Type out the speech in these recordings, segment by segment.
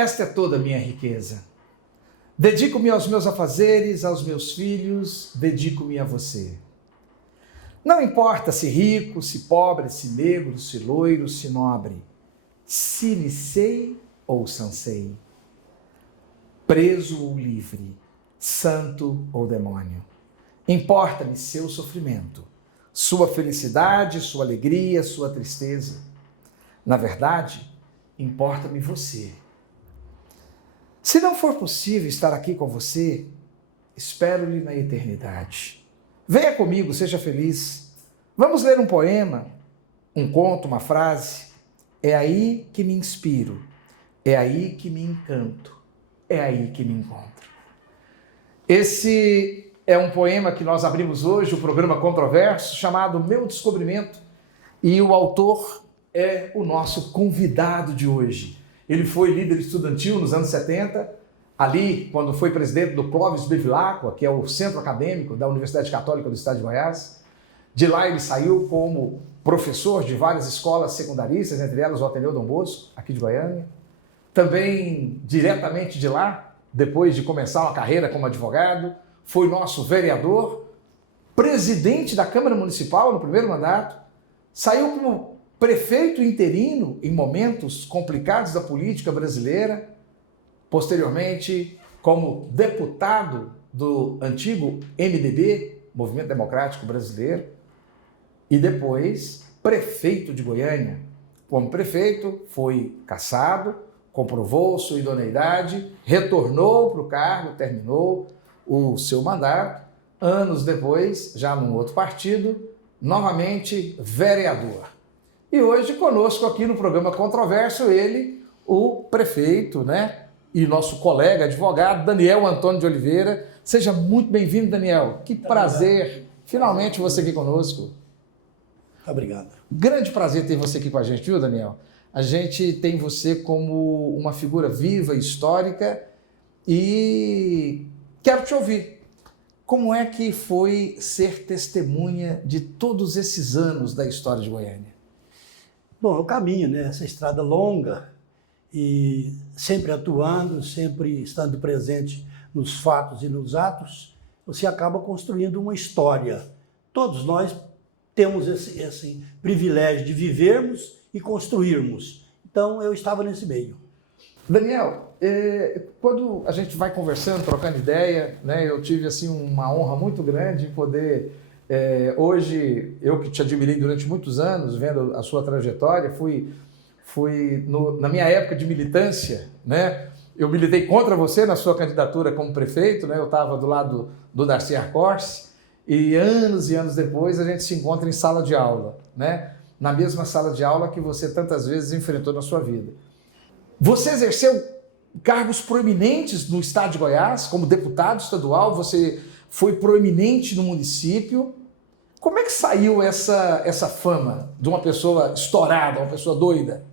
Esta é toda a minha riqueza. Dedico-me aos meus afazeres, aos meus filhos, dedico-me a você. Não importa se rico, se pobre, se negro, se loiro, se nobre, se nicei ou sansei, preso ou livre, santo ou demônio. Importa-me seu sofrimento, sua felicidade, sua alegria, sua tristeza. Na verdade, importa-me você. Se não for possível estar aqui com você, espero-lhe na eternidade. Venha comigo, seja feliz. Vamos ler um poema, um conto, uma frase. É aí que me inspiro, é aí que me encanto, é aí que me encontro. Esse é um poema que nós abrimos hoje, o programa Controverso, chamado Meu Descobrimento, e o autor é o nosso convidado de hoje. Ele foi líder estudantil nos anos 70, ali quando foi presidente do Clóvis Bevilacqua, que é o centro acadêmico da Universidade Católica do Estado de Goiás. De lá ele saiu como professor de várias escolas secundaristas, entre elas o Ateneu Dom Bosco, aqui de Goiânia. Também diretamente de lá, depois de começar uma carreira como advogado, foi nosso vereador, presidente da Câmara Municipal no primeiro mandato, saiu como prefeito interino em momentos complicados da política brasileira, posteriormente como deputado do antigo MDB, Movimento Democrático Brasileiro, e depois prefeito de Goiânia. Como prefeito, foi cassado, comprovou sua idoneidade, retornou para o cargo, terminou o seu mandato. Anos depois, já num outro partido, novamente vereador. E hoje conosco aqui no programa Controverso, ele, o prefeito, e nosso colega advogado, Daniel Antônio de Oliveira. Seja muito bem-vindo, Daniel. Que prazer, finalmente você aqui conosco. Obrigado. Grande prazer ter você aqui com a gente, viu, Daniel? A gente tem você como uma figura viva, histórica, e quero te ouvir. Como é que foi ser testemunha de todos esses anos da história de Goiânia? Bom, é o caminho, essa estrada longa, e sempre atuando, sempre estando presente nos fatos e nos atos, você acaba construindo uma história. Todos nós temos esse privilégio de vivermos e construirmos. Então, eu estava nesse meio. Daniel, quando a gente vai conversando, trocando ideia, eu tive assim, uma honra muito grande em poder... hoje, eu que te admirei durante muitos anos, vendo a sua trajetória, na minha época de militância, eu militei contra você na sua candidatura como prefeito, eu estava do lado do Darcy Arcorsi, e anos depois a gente se encontra em sala de aula, na mesma sala de aula que você tantas vezes enfrentou na sua vida. Você exerceu cargos proeminentes no estado de Goiás, como deputado estadual, você foi proeminente no município. Como é que saiu essa fama de uma pessoa estourada, uma pessoa doida?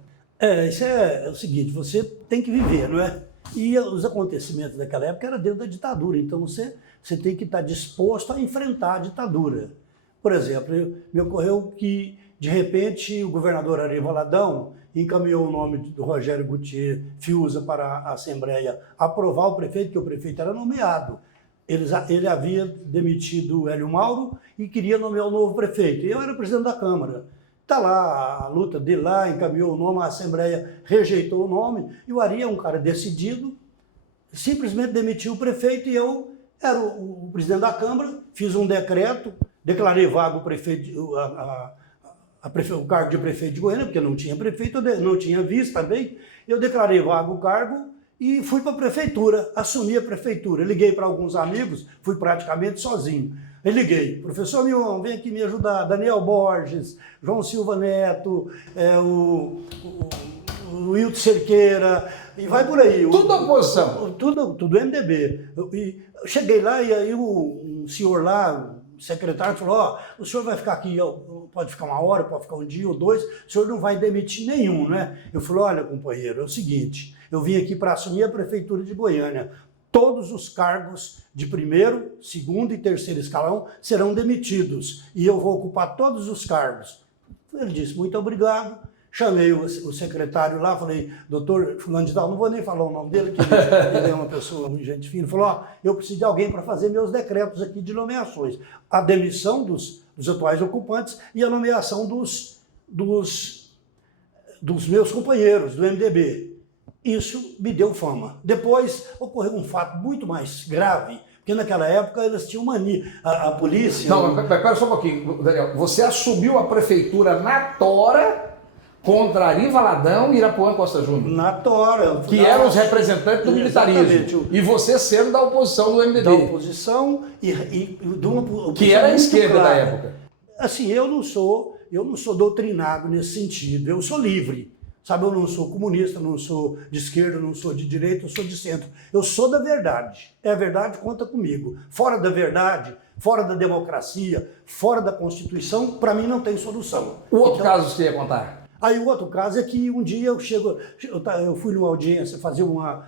Isso é o seguinte, você tem que viver, não é? E os acontecimentos daquela época eram dentro da ditadura, então você tem que estar disposto a enfrentar a ditadura. Por exemplo, me ocorreu que, de repente, o governador Ari Valadão encaminhou o nome do Rogério Gutierrez Fiuza para a Assembleia aprovar o prefeito, que o prefeito era nomeado. Ele havia demitido o Hélio Mauro e queria nomear o novo prefeito. E eu era presidente da Câmara. Está lá a luta dele lá, encaminhou o nome, a Assembleia rejeitou o nome, e o Ari é um cara decidido, simplesmente demitiu o prefeito, e eu era o presidente da Câmara, fiz um decreto, declarei vago o cargo de prefeito de Goiânia, porque não tinha prefeito, não tinha vice também, eu declarei vago o cargo e fui para a prefeitura, assumi a prefeitura, liguei para alguns amigos, fui praticamente sozinho. Eu liguei, professor Milão, vem aqui me ajudar, Daniel Borges, João Silva Neto, o Wilton Cerqueira, e vai por aí. Tudo oposição? Tudo MDB. Eu cheguei lá e aí um senhor lá, o secretário, falou, o senhor vai ficar aqui, pode ficar uma hora, pode ficar um dia ou dois, o senhor não vai demitir nenhum, né? Eu falei, olha, companheiro, é o seguinte, eu vim aqui para assumir a prefeitura de Goiânia. Todos os cargos de primeiro, segundo e terceiro escalão serão demitidos e eu vou ocupar todos os cargos. Ele disse, muito obrigado. chamei o secretário lá, falei, doutor fulano de tal, não vou nem falar o nome dele, que ele é uma pessoa, gente fina, falou, ó, eu preciso de alguém para fazer meus decretos aqui de nomeações. A demissão dos atuais ocupantes e a nomeação dos meus companheiros do MDB. Isso me deu fama. Depois ocorreu um fato muito mais grave, porque naquela época eles tinham mania, a polícia... Não, mas pera só um pouquinho, Daniel. Você assumiu a prefeitura na tora contra Ari Valadão e Irapuã Costa Júnior. Na tora. Que eram os representantes do militarismo. Exatamente. E você sendo da oposição do MDB. Da oposição e de uma oposição que era a esquerda clara. da época. Assim, eu não sou doutrinado nesse sentido, eu sou livre. Sabe, eu não sou comunista, não sou de esquerda, não sou de direita, eu sou de centro. Eu sou da verdade. É a verdade, conta comigo. Fora da verdade, fora da democracia, fora da Constituição, para mim não tem solução. O outro caso você ia contar? Aí o outro caso é que um dia eu fui numa audiência, fazer uma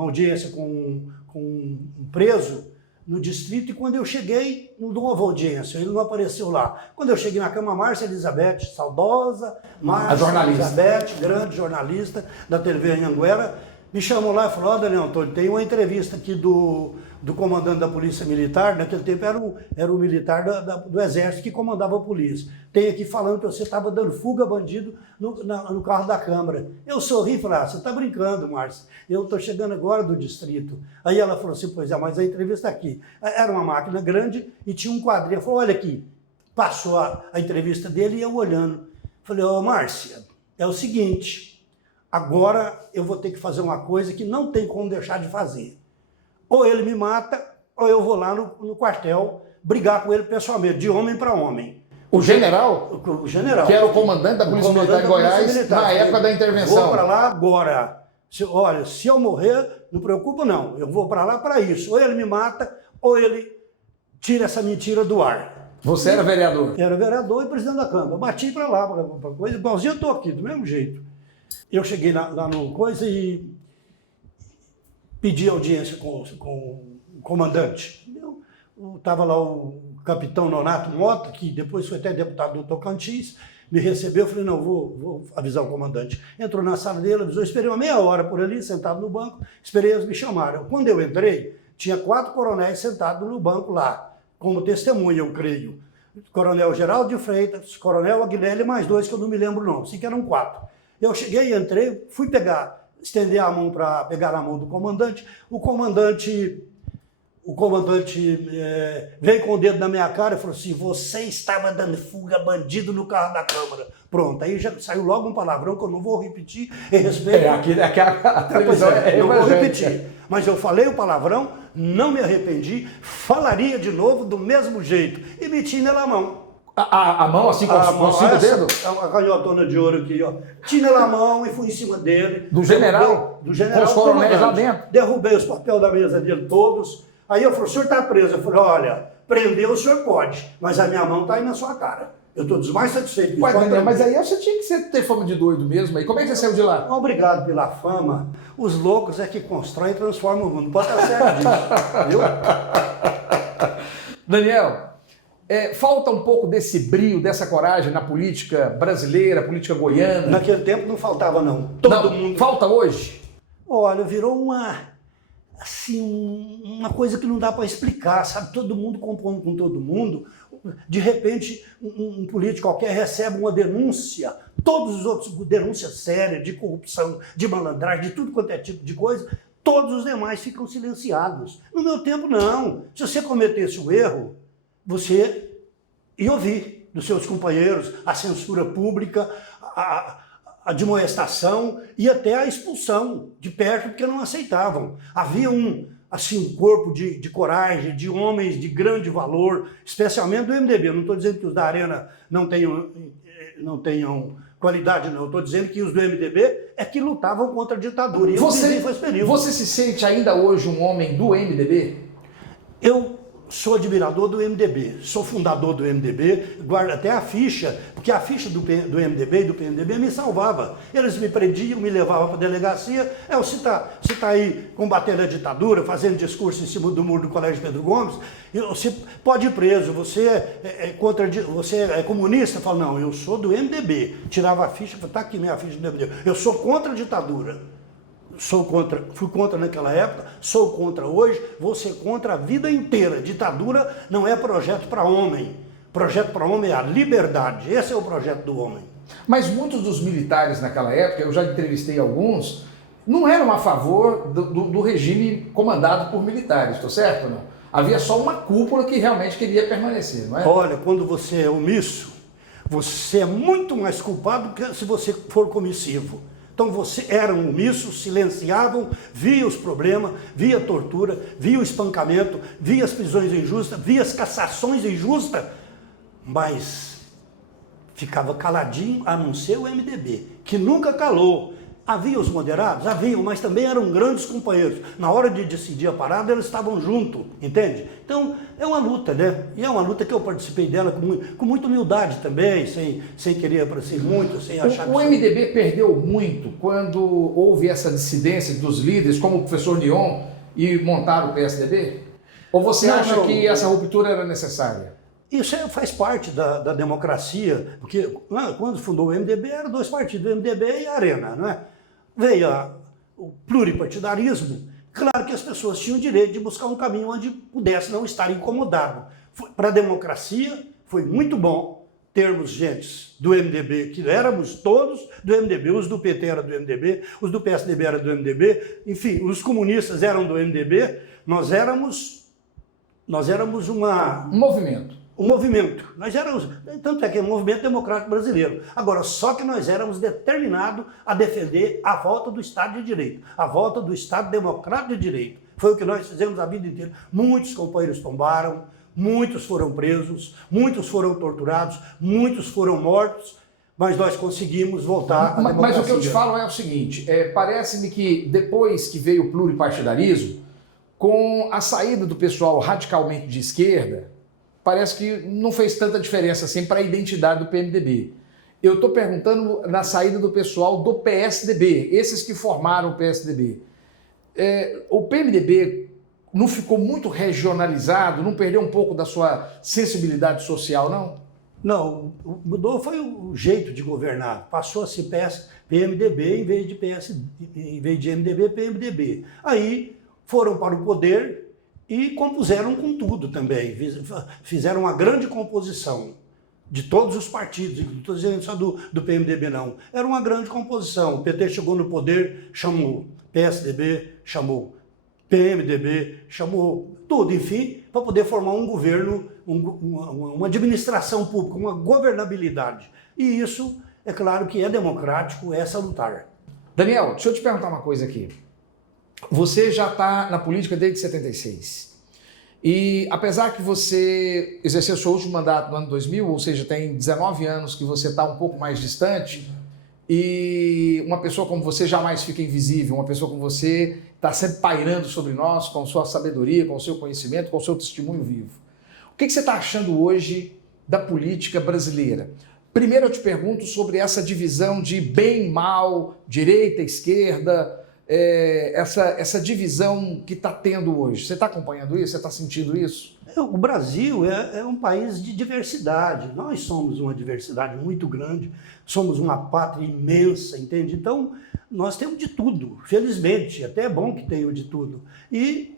audiência com um preso no distrito, e quando eu cheguei, não houve audiência, ele não apareceu lá. Quando eu cheguei na cama, Márcia Elizabeth, saudosa, Márcia Elizabeth, grande jornalista da TV Anhanguera, me chamou lá e falou, ó, Daniel Antônio, tem uma entrevista aqui do comandante da Polícia Militar, naquele tempo era o militar do Exército que comandava a polícia. Tem aqui falando que você estava dando fuga a bandido no carro da Câmara. Eu sorri e falei, você está brincando, Márcia, eu estou chegando agora do distrito. Aí ela falou assim, pois é, mas a entrevista aqui. Era uma máquina grande e tinha um quadrinho. Ela falou, olha aqui, passou a entrevista dele e eu olhando. Falei, ó, Márcia, é o seguinte, agora eu vou ter que fazer uma coisa que não tem como deixar de fazer. Ou ele me mata, ou eu vou lá no quartel brigar com ele pessoalmente, de homem para homem. O general? O general. Que era o comandante da Polícia Militar de Goiás na época da intervenção. Vou para lá agora. Olha, se eu morrer, não preocupa não. Eu vou para lá para isso. Ou ele me mata, ou ele tira essa mentira do ar. Você era vereador? Era vereador e presidente da Câmara. Eu bati para lá, para coisa, igualzinho eu estou aqui, do mesmo jeito. Eu cheguei lá no coisa e pedi audiência com o comandante. Estava lá o capitão Nonato Mota, que depois foi até deputado do Tocantins, me recebeu, eu falei, não, vou avisar o comandante. Entrou na sala dele, avisou, esperei uma meia hora por ali, sentado no banco, esperei, eles me chamaram. Quando eu entrei, tinha 4 coronéis sentados no banco lá, como testemunha, eu creio. Coronel Geraldo de Freitas, Coronel Aguilera e mais 2 que eu não me lembro não, assim que eram 4. Eu cheguei, entrei, fui estender a mão para pegar a mão do comandante. O comandante veio com o dedo na minha cara e falou assim, você estava dando fuga a bandido no carro da Câmara. Pronto, aí já saiu logo um palavrão que eu não vou repetir em respeito. Não vou repetir. Mas eu falei o palavrão, não me arrependi, falaria de novo do mesmo jeito e meti nela a mão. A mão assim com os 5 dedos? A canhotona de ouro aqui, ó. Tirei na mão e fui em cima dele. Do general? Do general. Com os coronéis lá dentro? Derrubei os papéis da mesa dele todos. Aí eu falei, o senhor está preso. Eu falei, olha, prender o senhor pode, mas a minha mão está aí na sua cara. Eu estou mais satisfeito. Mas aí você tinha que ter fama de doido mesmo. Aí como é que você saiu de lá? Obrigado pela fama. Os loucos é que constroem e transformam o mundo. Pode estar certo disso, viu? Daniel, falta um pouco desse brio, dessa coragem na política brasileira, política goiana? Naquele tempo não faltava, não. Todo mundo. Falta hoje? Olha, virou uma coisa que não dá para explicar, sabe? Todo mundo compondo com todo mundo. De repente, um político qualquer recebe uma denúncia, todos os outros, denúncias sérias de corrupção, de malandragem, de tudo quanto é tipo de coisa, todos os demais ficam silenciados. No meu tempo, não. Se você cometesse um erro, você ia ouvir dos seus companheiros a censura pública, a admoestação e até a expulsão de perto, porque não aceitavam. Havia um corpo de coragem, de homens de grande valor, especialmente do MDB. Eu não estou dizendo que os da Arena não tenham qualidade, não. Eu estou dizendo que os do MDB é que lutavam contra a ditadura. E você se sente ainda hoje um homem do MDB? Eu sou admirador do MDB, sou fundador do MDB, guardo até a ficha, porque a ficha do MDB e do PMDB me salvava. Eles me prendiam, me levavam para a delegacia. Você tá aí combatendo a ditadura, fazendo discurso em cima do muro do Colégio Pedro Gomes, você pode ir preso, você é comunista? Eu falo, não, eu sou do MDB. Tirava a ficha, está aqui minha ficha do MDB. Eu sou contra a ditadura. Fui contra naquela época, sou contra hoje, vou ser contra a vida inteira. Ditadura não é projeto para homem. Projeto para homem é a liberdade. Esse é o projeto do homem. Mas muitos dos militares naquela época, eu já entrevistei alguns, não eram a favor do regime comandado por militares, estou certo ou não? Havia só uma cúpula que realmente queria permanecer, não é? Olha, quando você é omisso, você é muito mais culpado do que se você for comissivo. Então você eram omissos, silenciavam, via os problemas, via a tortura, via o espancamento, via as prisões injustas, via as cassações injustas, mas ficava caladinho, a não ser o MDB, que nunca calou. Havia os moderados? Haviam, mas também eram grandes companheiros. Na hora de decidir a parada, eles estavam juntos, entende? Então, é uma luta, né? E é uma luta que eu participei dela com muita humildade também, sem querer aparecer muito, sem achar... O MDB perdeu muito quando houve essa dissidência dos líderes, como o professor Nion, e montaram o PSDB? Ou você acha que essa ruptura era necessária? Isso faz parte da democracia, porque quando fundou o MDB, eram dois partidos, o MDB e a Arena, não é? Veio o pluripartidarismo, claro que as pessoas tinham o direito de buscar um caminho onde pudesse não estar incomodado. Para a democracia, foi muito bom termos gente do MDB, que éramos todos do MDB, os do PT eram do MDB, os do PSDB eram do MDB, enfim, os comunistas eram do MDB, nós éramos um movimento. Nós éramos, tanto é que é o movimento democrático brasileiro. Agora, só que nós éramos determinados a defender a volta do Estado de Direito, a volta do Estado democrático de Direito. Foi o que nós fizemos a vida inteira. Muitos companheiros tombaram, muitos foram presos, muitos foram torturados, muitos foram mortos, mas nós conseguimos voltar à democracia. Mas o que eu te falo é o seguinte, parece-me que depois que veio o pluripartidarismo, com a saída do pessoal radicalmente de esquerda, parece que não fez tanta diferença assim para a identidade do PMDB. Eu estou perguntando na saída do pessoal do PSDB, esses que formaram o PSDB. O PMDB não ficou muito regionalizado, não perdeu um pouco da sua sensibilidade social, não? Não, mudou foi o jeito de governar. Passou a ser PMDB em vez de MDB, PMDB. Aí foram para o poder e compuseram com tudo também, fizeram uma grande composição de todos os partidos, não estou dizendo só do PMDB não, era uma grande composição, o PT chegou no poder, chamou PSDB, chamou PMDB, chamou tudo, enfim, para poder formar um governo, uma administração pública, uma governabilidade. E isso, é claro que é democrático, é salutar. Daniel, deixa eu te perguntar uma coisa aqui. Você já está na política desde 76. E apesar que você exerceu seu último mandato no ano 2000, ou seja, tem 19 anos que você está um pouco mais distante, e uma pessoa como você jamais fica invisível, uma pessoa como você está sempre pairando sobre nós, com sua sabedoria, com o seu conhecimento, com o seu testemunho vivo. O que você está achando hoje da política brasileira? Primeiro eu te pergunto sobre essa divisão de bem, mal, direita, esquerda, essa divisão que está tendo hoje. Você está acompanhando isso? Você está sentindo isso? O Brasil é um país de diversidade. Nós somos uma diversidade muito grande, somos uma pátria imensa, entende? Então, nós temos de tudo, felizmente. Até é bom que tenham de tudo. E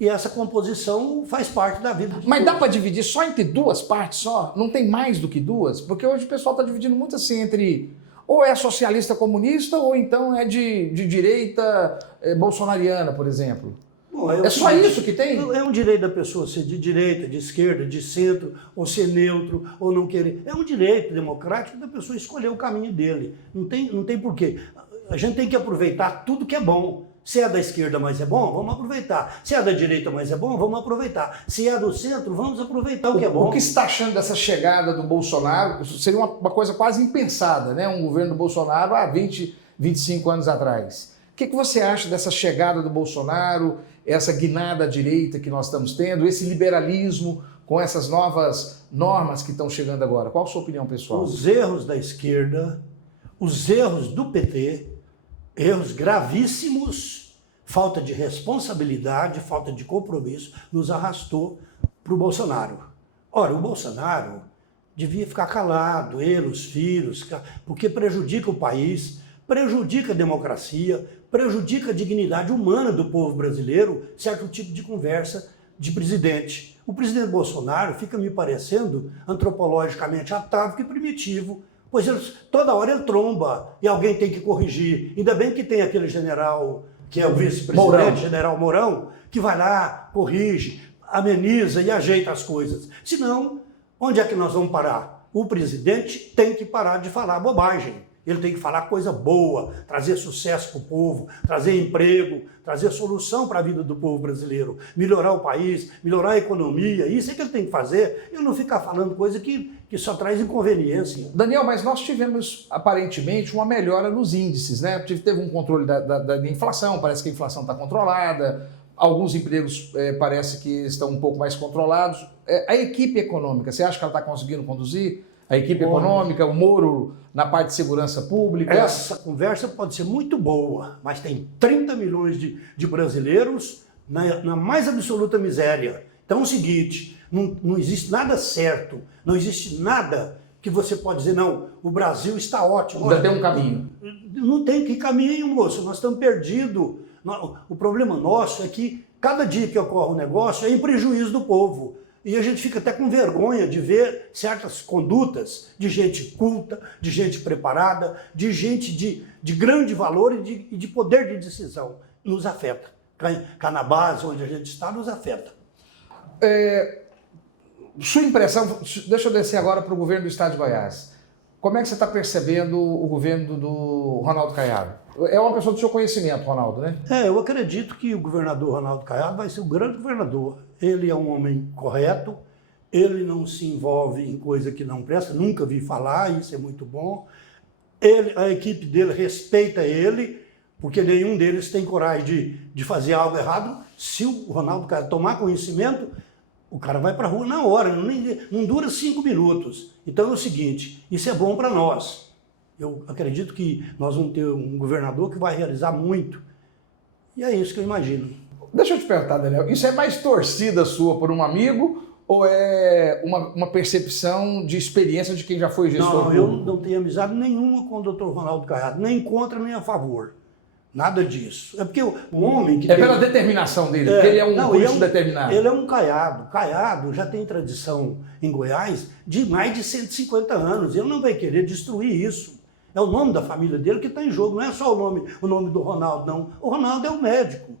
essa composição faz parte da vida de Mas todos. dá para dividir só entre duas partes só? Não tem mais do que duas? Porque hoje o pessoal está dividindo muito assim entre... ou é socialista comunista, ou então é de direita bolsonariana, por exemplo. Bom, é só isso que tem? É um direito da pessoa ser de direita, de esquerda, de centro, ou ser neutro, ou não querer. É um direito democrático da pessoa escolher o caminho dele. Não tem porquê. A gente tem que aproveitar tudo que é bom. Se é da esquerda, mas é bom, vamos aproveitar. Se é da direita, mas é bom, vamos aproveitar. Se é do centro, vamos aproveitar o que é bom. O que você está achando dessa chegada do Bolsonaro? Seria uma coisa quase impensada, né? Um governo do Bolsonaro há 20, 25 anos atrás. O que você acha dessa chegada do Bolsonaro? essa guinada à direita que nós estamos tendo, esse liberalismo com essas novas normas que estão chegando agora? Qual a sua opinião pessoal? Os erros da esquerda, os erros do PT, erros gravíssimos, falta de responsabilidade, falta de compromisso, nos arrastou para o Bolsonaro. Ora, o Bolsonaro devia ficar calado, ele, os filhos, porque prejudica o país, prejudica a democracia, prejudica a dignidade humana do povo brasileiro, certo tipo de conversa de presidente. O presidente Bolsonaro fica me parecendo antropologicamente atávico e primitivo, pois toda hora ele tromba e alguém tem que corrigir. Ainda bem que tem aquele general, que é o vice-presidente, general Mourão, que vai lá, corrige, ameniza e ajeita as coisas. Senão, onde é que nós vamos parar? O presidente tem que parar de falar bobagem. Ele tem que falar coisa boa, trazer sucesso para o povo, trazer emprego, trazer solução para a vida do povo brasileiro, melhorar o país, melhorar a economia. Isso é que ele tem que fazer e não ficar falando coisa que só traz inconveniência. Daniel, mas nós tivemos aparentemente uma melhora nos índices, né? Teve um controle da inflação, parece que a inflação está controlada, alguns empregos parece que estão um pouco mais controlados. A equipe econômica, você acha que ela está conseguindo conduzir? A equipe econômica, o Moro na parte de segurança pública? Essa conversa pode ser muito boa, mas tem 30 milhões de brasileiros na mais absoluta miséria. Então é o seguinte, não existe nada certo, não existe nada que você pode dizer, não, o Brasil está ótimo. Ainda tem um caminho. Não tem que caminho, moço, nós estamos perdidos. O problema nosso é que cada dia que ocorre um negócio é em prejuízo do povo. E a gente fica até com vergonha de ver certas condutas de gente culta, de gente preparada, de gente de grande valor e de poder de decisão. Nos afeta. Cá na base onde a gente está, nos afeta. Sua impressão, deixa eu descer agora para o governo do estado de Goiás. Como é que você está percebendo o governo do Ronaldo Caiado? É uma pessoa do seu conhecimento, Ronaldo, né? Eu acredito que o governador Ronaldo Caiado vai ser o grande governador. Ele é um homem correto, ele não se envolve em coisa que não presta, nunca vi falar, isso é muito bom. A equipe dele respeita ele, porque nenhum deles tem coragem de fazer algo errado. Se o Ronaldo Caiado tomar conhecimento, o cara vai para a rua na hora, não dura 5 minutos. Então é o seguinte, isso é bom para nós. Eu acredito que nós vamos ter um governador que vai realizar muito. E é isso que eu imagino. Deixa eu te perguntar, Daniel, isso é mais torcida sua por um amigo ou é uma percepção de experiência de quem já foi gestor público? Não, eu não tenho amizade nenhuma com o Dr. Ronaldo Caiado, nem contra nem a favor. Nada disso. É porque o homem que pela determinação dele, porque ele é um político determinado. Ele é um Caiado. Caiado já tem tradição em Goiás de mais de 150 anos. Ele não vai querer destruir isso. É o nome da família dele que está em jogo, não é só o nome do Ronaldo, não. O Ronaldo é um médico.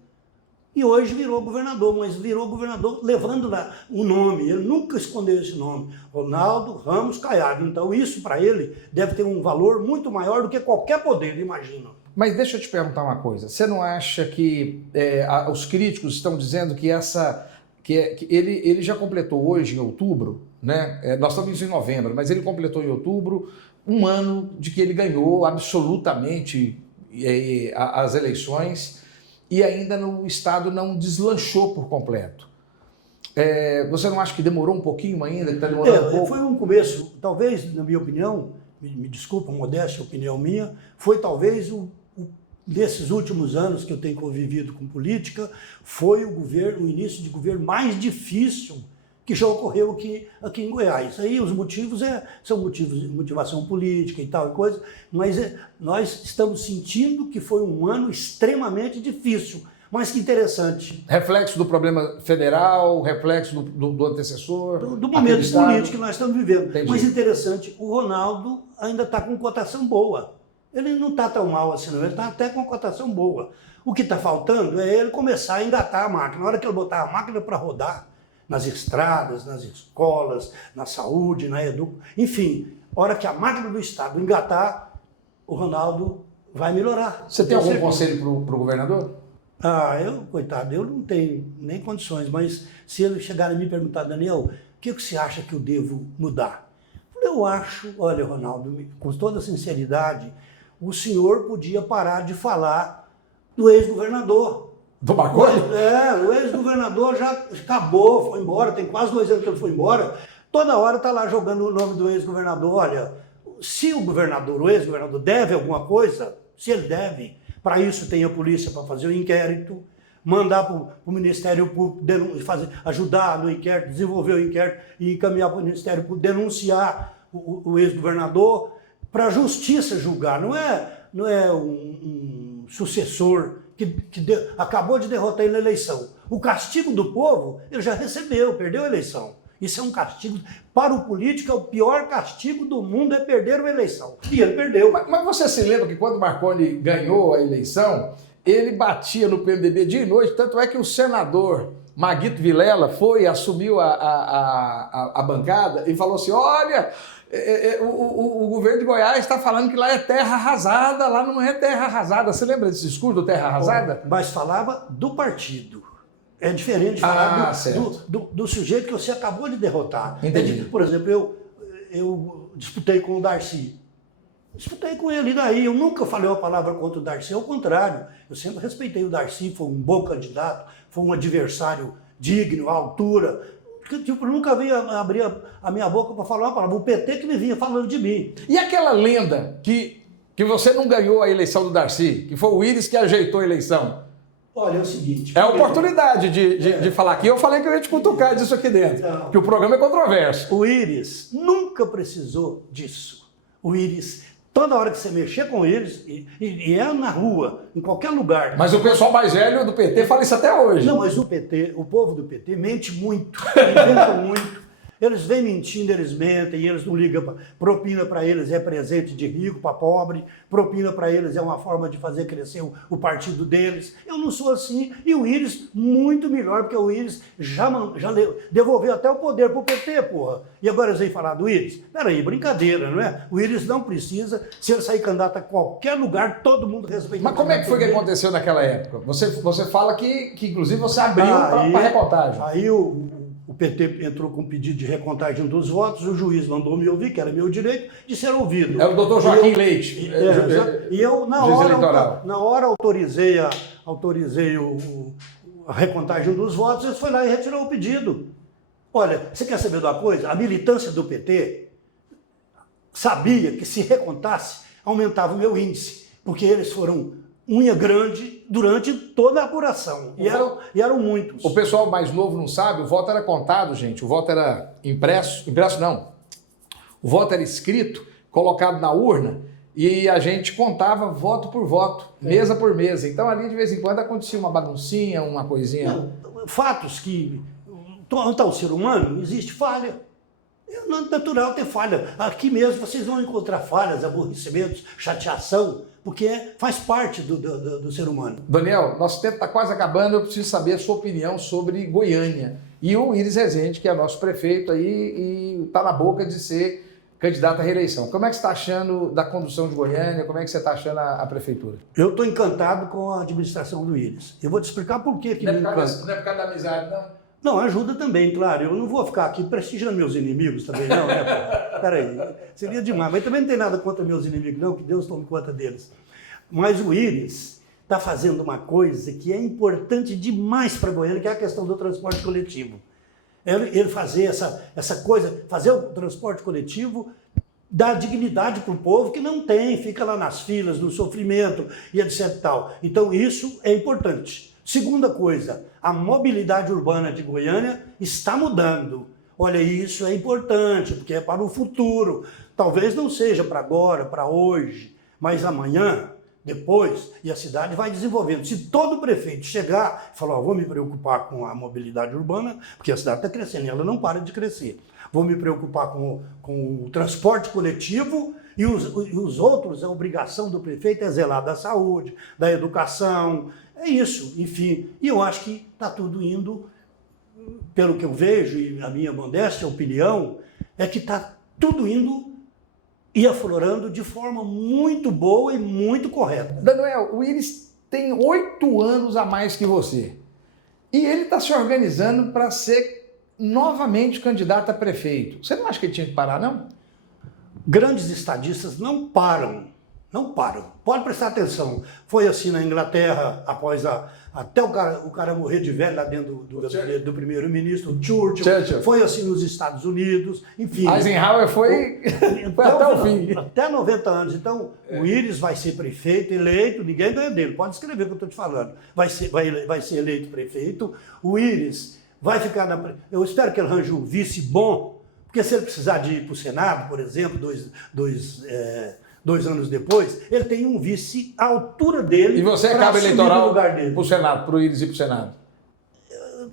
E hoje virou governador, mas virou governador levando o nome. Ele nunca escondeu esse nome. Ronaldo Ramos Caiado. Então isso para ele deve ter um valor muito maior do que qualquer poder, imagina. Mas deixa eu te perguntar uma coisa. Você não acha que os críticos estão dizendo que ele já completou hoje, em outubro, né? Nós estamos em novembro, mas ele completou em outubro um ano de que ele ganhou absolutamente as eleições e ainda o Estado não deslanchou por completo. Você não acha que demorou um pouquinho ainda? Que está demorando um pouco? Foi um começo, talvez, na minha opinião, me desculpa, modéstia, opinião minha, foi talvez desses últimos anos que eu tenho convivido com política, foi o início de governo mais difícil que já ocorreu aqui em Goiás. Aí os motivos são motivos de motivação política e tal, coisa, mas nós estamos sentindo que foi um ano extremamente difícil, mas que interessante. Reflexo do problema federal, reflexo do antecessor? Do momento político que nós estamos vivendo. Entendi. Mas interessante, o Ronaldo ainda está com cotação boa. Ele não está tão mal assim, não. Ele está até com cotação boa. O que está faltando é ele começar a engatar a máquina. Na hora que ele botar a máquina para rodar, nas estradas, nas escolas, na saúde, na educação, enfim, a hora que a máquina do Estado engatar, o Ronaldo vai melhorar. Você tem algum conselho para o governador? Coitado, eu não tenho nem condições, mas se ele chegar e me perguntar, Daniel, o que você acha que eu devo mudar? Eu acho, olha, Ronaldo, com toda sinceridade, o senhor podia parar de falar do ex-governador. Do Marconi? O ex-governador já acabou, foi embora, tem quase 2 anos que ele foi embora. Toda hora está lá jogando o nome do ex-governador. Olha, se o governador, o ex-governador deve alguma coisa, se ele deve, para isso tem a polícia para fazer o inquérito, mandar para o Ministério Público ajudar no inquérito, desenvolver o inquérito e encaminhar para o Ministério Público, denunciar o ex-governador para a justiça julgar. Não é um sucessor que acabou de derrotar ele na eleição. O castigo do povo, ele já recebeu, perdeu a eleição. Isso é um castigo. Para o político, é o pior castigo do mundo, é perder uma eleição. E ele perdeu. Mas você se lembra que quando o Marconi ganhou a eleição, ele batia no PMDB dia e noite, tanto é que o senador Maguito Vilela assumiu a bancada e falou assim, olha, o governo de Goiás está falando que lá é terra arrasada, lá não é terra arrasada. Você lembra desse discurso do terra arrasada? Mas falava do partido. É diferente de falar do sujeito que você acabou de derrotar. Entendi. Por exemplo, eu disputei com o Darcy. Disputei com ele, e daí? Eu nunca falei uma palavra contra o Darcy, ao contrário. Eu sempre respeitei o Darcy, foi um bom candidato, foi um adversário digno, à altura. Tipo, eu nunca vi abrir a minha boca para falar uma palavra. O PT que me vinha falando de mim. E aquela lenda que você não ganhou a eleição do Darcy, que foi o Íris que ajeitou a eleição? Olha, é o seguinte... É a oportunidade de falar aqui. Eu falei que eu ia te cutucar disso aqui dentro, Não. que o programa é controverso. O Íris nunca precisou disso. O Íris, toda hora que você mexer com o Íris, e é na rua, em qualquer lugar... Mas o pessoal mais velho do PT fala isso até hoje. Não, mas o povo do PT mente muito, inventa muito. Eles vêm mentindo, eles mentem, eles não ligam. Propina para eles é presente de rico para pobre, propina para eles é uma forma de fazer crescer o partido deles. Eu não sou assim. E o Íris, muito melhor, porque o Íris já devolveu até o poder para o PT, porra. E agora eles vêm falar do Íris? Peraí, brincadeira, não é? O Íris não precisa, se ele sair candidato a qualquer lugar, todo mundo respeita. Mas como é que foi que aconteceu naquela época? Você fala que inclusive, você abriu para recontagem. Aí o PT entrou com pedido de recontagem dos votos, o juiz mandou me ouvir, que era meu direito, de ser ouvido. É o doutor Joaquim Leite. E eu, na hora, autorizei a recontagem dos votos, eles foram lá e retiraram o pedido. Olha, você quer saber de uma coisa? A militância do PT sabia que se recontasse, aumentava o meu índice, porque eles foram unha grande durante toda a apuração. E eram muitos. O pessoal mais novo não sabe, o voto era contado, gente. O voto era impresso não. O voto era escrito, colocado na urna, e a gente contava voto por voto, mesa por mesa. Então ali de vez em quando acontecia uma baguncinha, uma coisinha. Não, fatos que... Onde o ser humano, existe falha. É natural ter falha. Aqui mesmo vocês vão encontrar falhas, aborrecimentos, chateação, porque faz parte do ser humano. Daniel, nosso tempo está quase acabando, eu preciso saber a sua opinião sobre Goiânia. E o Íris Rezende, que é nosso prefeito aí e está na boca de ser candidato à reeleição. Como é que você está achando da condução de Goiânia? Como é que você está achando a prefeitura? Eu estou encantado com a administração do Íris. Eu vou te explicar por que Não é por causa da amizade, não? Não, ajuda também, claro. Eu não vou ficar aqui prestigiando meus inimigos também, não, né? Peraí, seria demais. Mas também não tem nada contra meus inimigos, não, que Deus tome conta deles. Mas o Íris está fazendo uma coisa que é importante demais para Goiânia, que é a questão do transporte coletivo. Ele fazer essa coisa, fazer o transporte coletivo, dar dignidade para o povo que não tem, fica lá nas filas, no sofrimento e etc e tal. Então isso é importante. Segunda coisa, a mobilidade urbana de Goiânia está mudando. Olha, isso é importante, porque é para o futuro. Talvez não seja para agora, para hoje, mas amanhã, depois, e a cidade vai desenvolvendo. Se todo prefeito chegar e falar, vou me preocupar com a mobilidade urbana, porque a cidade está crescendo e ela não para de crescer. Vou me preocupar com o transporte coletivo e os outros, a obrigação do prefeito é zelar da saúde, da educação. É isso, enfim. E eu acho que está tudo indo, pelo que eu vejo, e a minha modesta opinião, é que está tudo indo e aflorando de forma muito boa e muito correta. Daniel, o Íris tem 8 anos a mais que você. E ele está se organizando para ser novamente candidato a prefeito. Você não acha que ele tinha que parar, não? Grandes estadistas não param. Não param. Pode prestar atenção. Foi assim na Inglaterra, até o cara morrer de velho lá dentro do gabinete do primeiro-ministro, Churchill. Foi assim nos Estados Unidos, enfim. Eisenhower foi até o fim. Até 90 anos. Então, o Íris vai ser prefeito, eleito, ninguém ganha dele. Pode escrever o que eu estou te falando. Vai ser eleito prefeito. O Íris vai ficar na... Eu espero que ele arranje um vice bom, porque se ele precisar de ir para o Senado, por exemplo, dois anos depois, ele tem um vice à altura dele. E você é cabo eleitoral para o Senado, para o Íris ir para o Senado?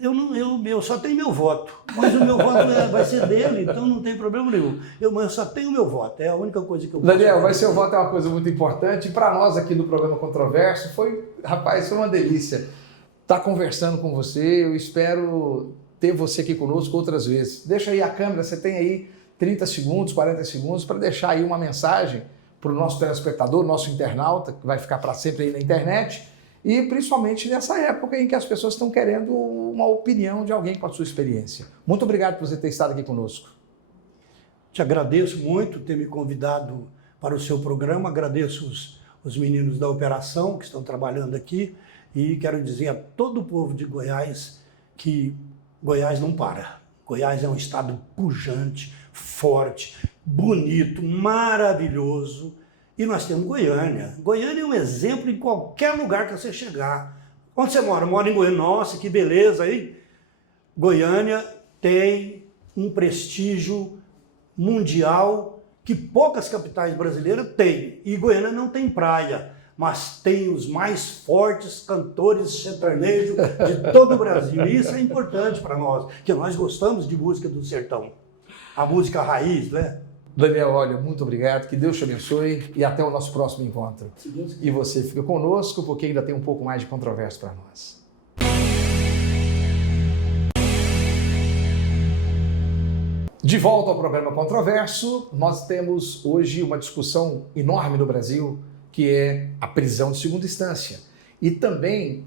Eu só tenho meu voto. Mas o meu voto vai ser dele, então não tem problema nenhum. Mas eu só tenho meu voto, é a única coisa que eu posso Daniel, vai ser o voto é uma coisa muito importante. E para nós aqui do programa Controverso, foi uma delícia estar conversando com você. Eu espero ter você aqui conosco outras vezes. Deixa aí a câmera, você tem aí 30 segundos, 40 segundos para deixar aí uma mensagem para o nosso telespectador, nosso internauta, que vai ficar para sempre aí na internet, e principalmente nessa época em que as pessoas estão querendo uma opinião de alguém com a sua experiência. Muito obrigado por você ter estado aqui conosco. Te agradeço muito ter me convidado para o seu programa, agradeço os meninos da operação que estão trabalhando aqui e quero dizer a todo o povo de Goiás que Goiás não para. Goiás é um estado pujante, forte, bonito, maravilhoso. E nós temos Goiânia. Goiânia é um exemplo em qualquer lugar que você chegar. Onde você mora? Mora em Goiânia. Nossa, que beleza, hein? Goiânia tem um prestígio mundial que poucas capitais brasileiras têm. E Goiânia não tem praia, mas tem os mais fortes cantores sertanejos de todo o Brasil. E isso é importante para nós, porque nós gostamos de música do sertão. A música raiz, né? Daniel, olha, muito obrigado, que Deus te abençoe e até o nosso próximo encontro. E você fica conosco, porque ainda tem um pouco mais de Controverso para nós. De volta ao programa Controverso, nós temos hoje uma discussão enorme no Brasil, que é a prisão de segunda instância. E também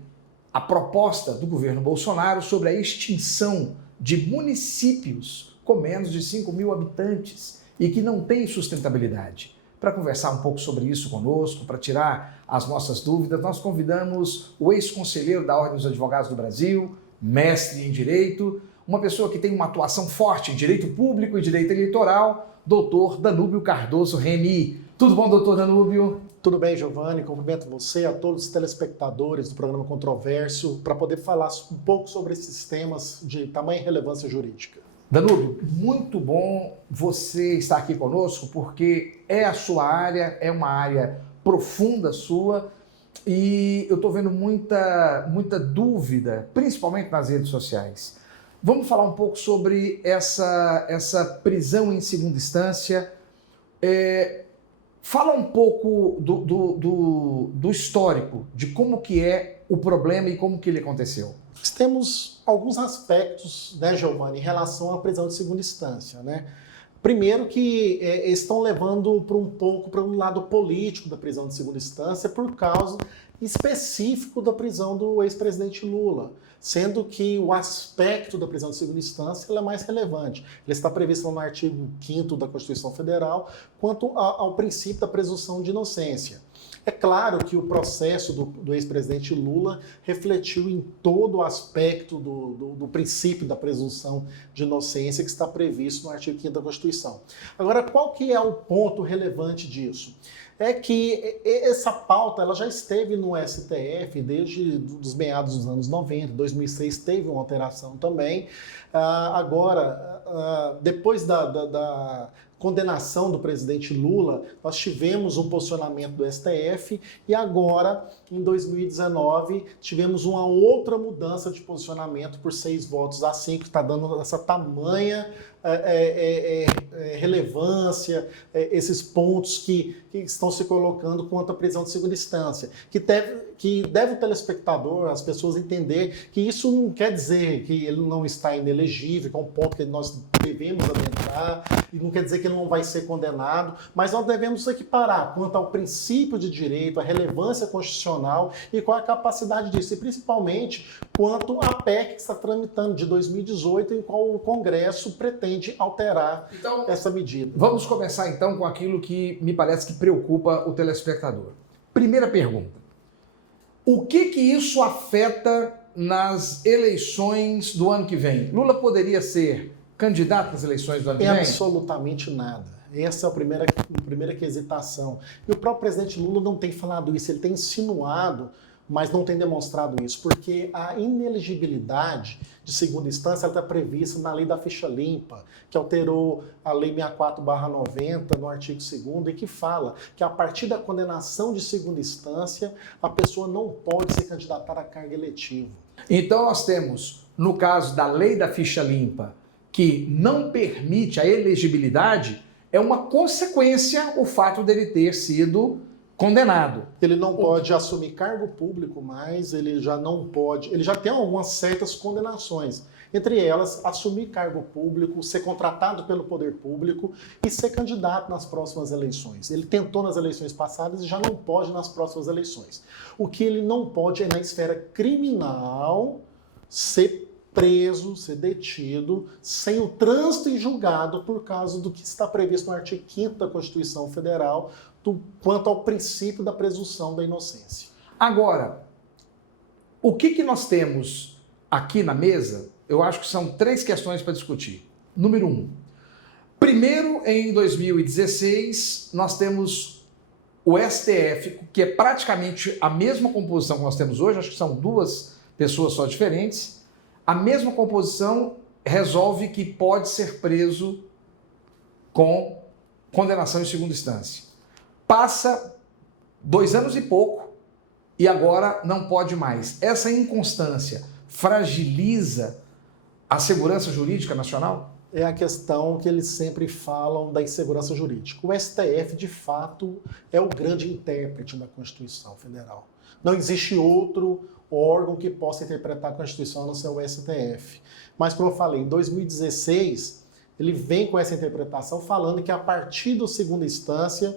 a proposta do governo Bolsonaro sobre a extinção de municípios com menos de 5 mil habitantes e que não têm sustentabilidade. Para conversar um pouco sobre isso conosco, para tirar as nossas dúvidas, nós convidamos o ex-conselheiro da Ordem dos Advogados do Brasil, mestre em Direito, uma pessoa que tem uma atuação forte em Direito Público e Direito Eleitoral, doutor Danúbio Cardoso Remy. Tudo bom, doutor Danúbio? Tudo bem, Giovanni. Cumprimento você, a todos os telespectadores do programa Controverso, para poder falar um pouco sobre esses temas de tamanha relevância jurídica. Danúbio, muito bom você estar aqui conosco, porque é a sua área, é uma área profunda sua, e eu estou vendo muita dúvida, principalmente nas redes sociais. Vamos falar um pouco sobre essa prisão em segunda instância. Fala um pouco do histórico, de como que é o problema e como que ele aconteceu. Nós temos alguns aspectos, né, Giovanni, em relação à prisão de segunda instância, né? Primeiro que estão levando um pouco para um lado político da prisão de segunda instância por causa específico da prisão do ex-presidente Lula, sendo que o aspecto da prisão de segunda instância é mais relevante. Ele está previsto no artigo 5º da Constituição Federal quanto ao princípio da presunção de inocência. É claro que o processo do ex-presidente Lula refletiu em todo o aspecto do princípio da presunção de inocência que está previsto no artigo 5º da Constituição. Agora, qual que é o ponto relevante disso? É que essa pauta ela já esteve no STF desde os meados dos anos 90, 2006 teve uma alteração também. Agora, depois da condenação do presidente Lula, nós tivemos um posicionamento do STF e agora, em 2019, tivemos uma outra mudança de posicionamento por 6 votos a 5, que está dando essa tamanha relevância, esses pontos que estão se colocando quanto à prisão de segunda instância, que deve o telespectador, as pessoas entender que isso não quer dizer que ele não está inelegível, que é um ponto que nós devemos adentrar, e não quer dizer que ele não vai ser condenado, mas nós devemos equiparar quanto ao princípio de direito, a relevância constitucional e qual a capacidade disso, e principalmente quanto à PEC que está tramitando de 2018, em qual o Congresso pretende alterar essa medida. Vamos começar então com aquilo que me parece que preocupa o telespectador. Primeira pergunta. O que isso afeta nas eleições do ano que vem? Lula poderia ser candidato nas eleições do ano que vem? Absolutamente nada. Essa é a primeira hesitação. E o próprio presidente Lula não tem falado isso, ele tem insinuado, mas não tem demonstrado isso, porque a inelegibilidade de segunda instância está prevista na lei da ficha limpa, que alterou a lei 64/90 no artigo 2º, e que fala que a partir da condenação de segunda instância, a pessoa não pode ser candidatada a cargo eletivo. Então nós temos, no caso da lei da ficha limpa, que não permite a elegibilidade, é uma consequência o fato dele ter sido condenado. Ele não pode assumir cargo público mais, ele já não pode, ele já tem algumas certas condenações, entre elas assumir cargo público, ser contratado pelo poder público e ser candidato nas próximas eleições. Ele tentou nas eleições passadas e já não pode nas próximas eleições. O que ele não pode é na esfera criminal ser preso, ser detido, sem o trânsito em julgado por causa do que está previsto no artigo 5º da Constituição Federal, quanto ao princípio da presunção da inocência. Agora, o que nós temos aqui na mesa, eu acho que são 3 questões para discutir. Número 1. Primeiro, em 2016, nós temos o STF, que é praticamente a mesma composição que nós temos hoje, acho que são 2 pessoas só diferentes. A mesma composição resolve que pode ser preso com condenação em segunda instância. Passa 2 anos e pouco e agora não pode mais. Essa inconstância fragiliza a segurança jurídica nacional? É a questão que eles sempre falam da insegurança jurídica. O STF, de fato, é o grande intérprete da Constituição Federal. Não existe outro órgão que possa interpretar a Constituição a não ser o STF. Mas, como eu falei, em 2016... ele vem com essa interpretação falando que a partir da segunda instância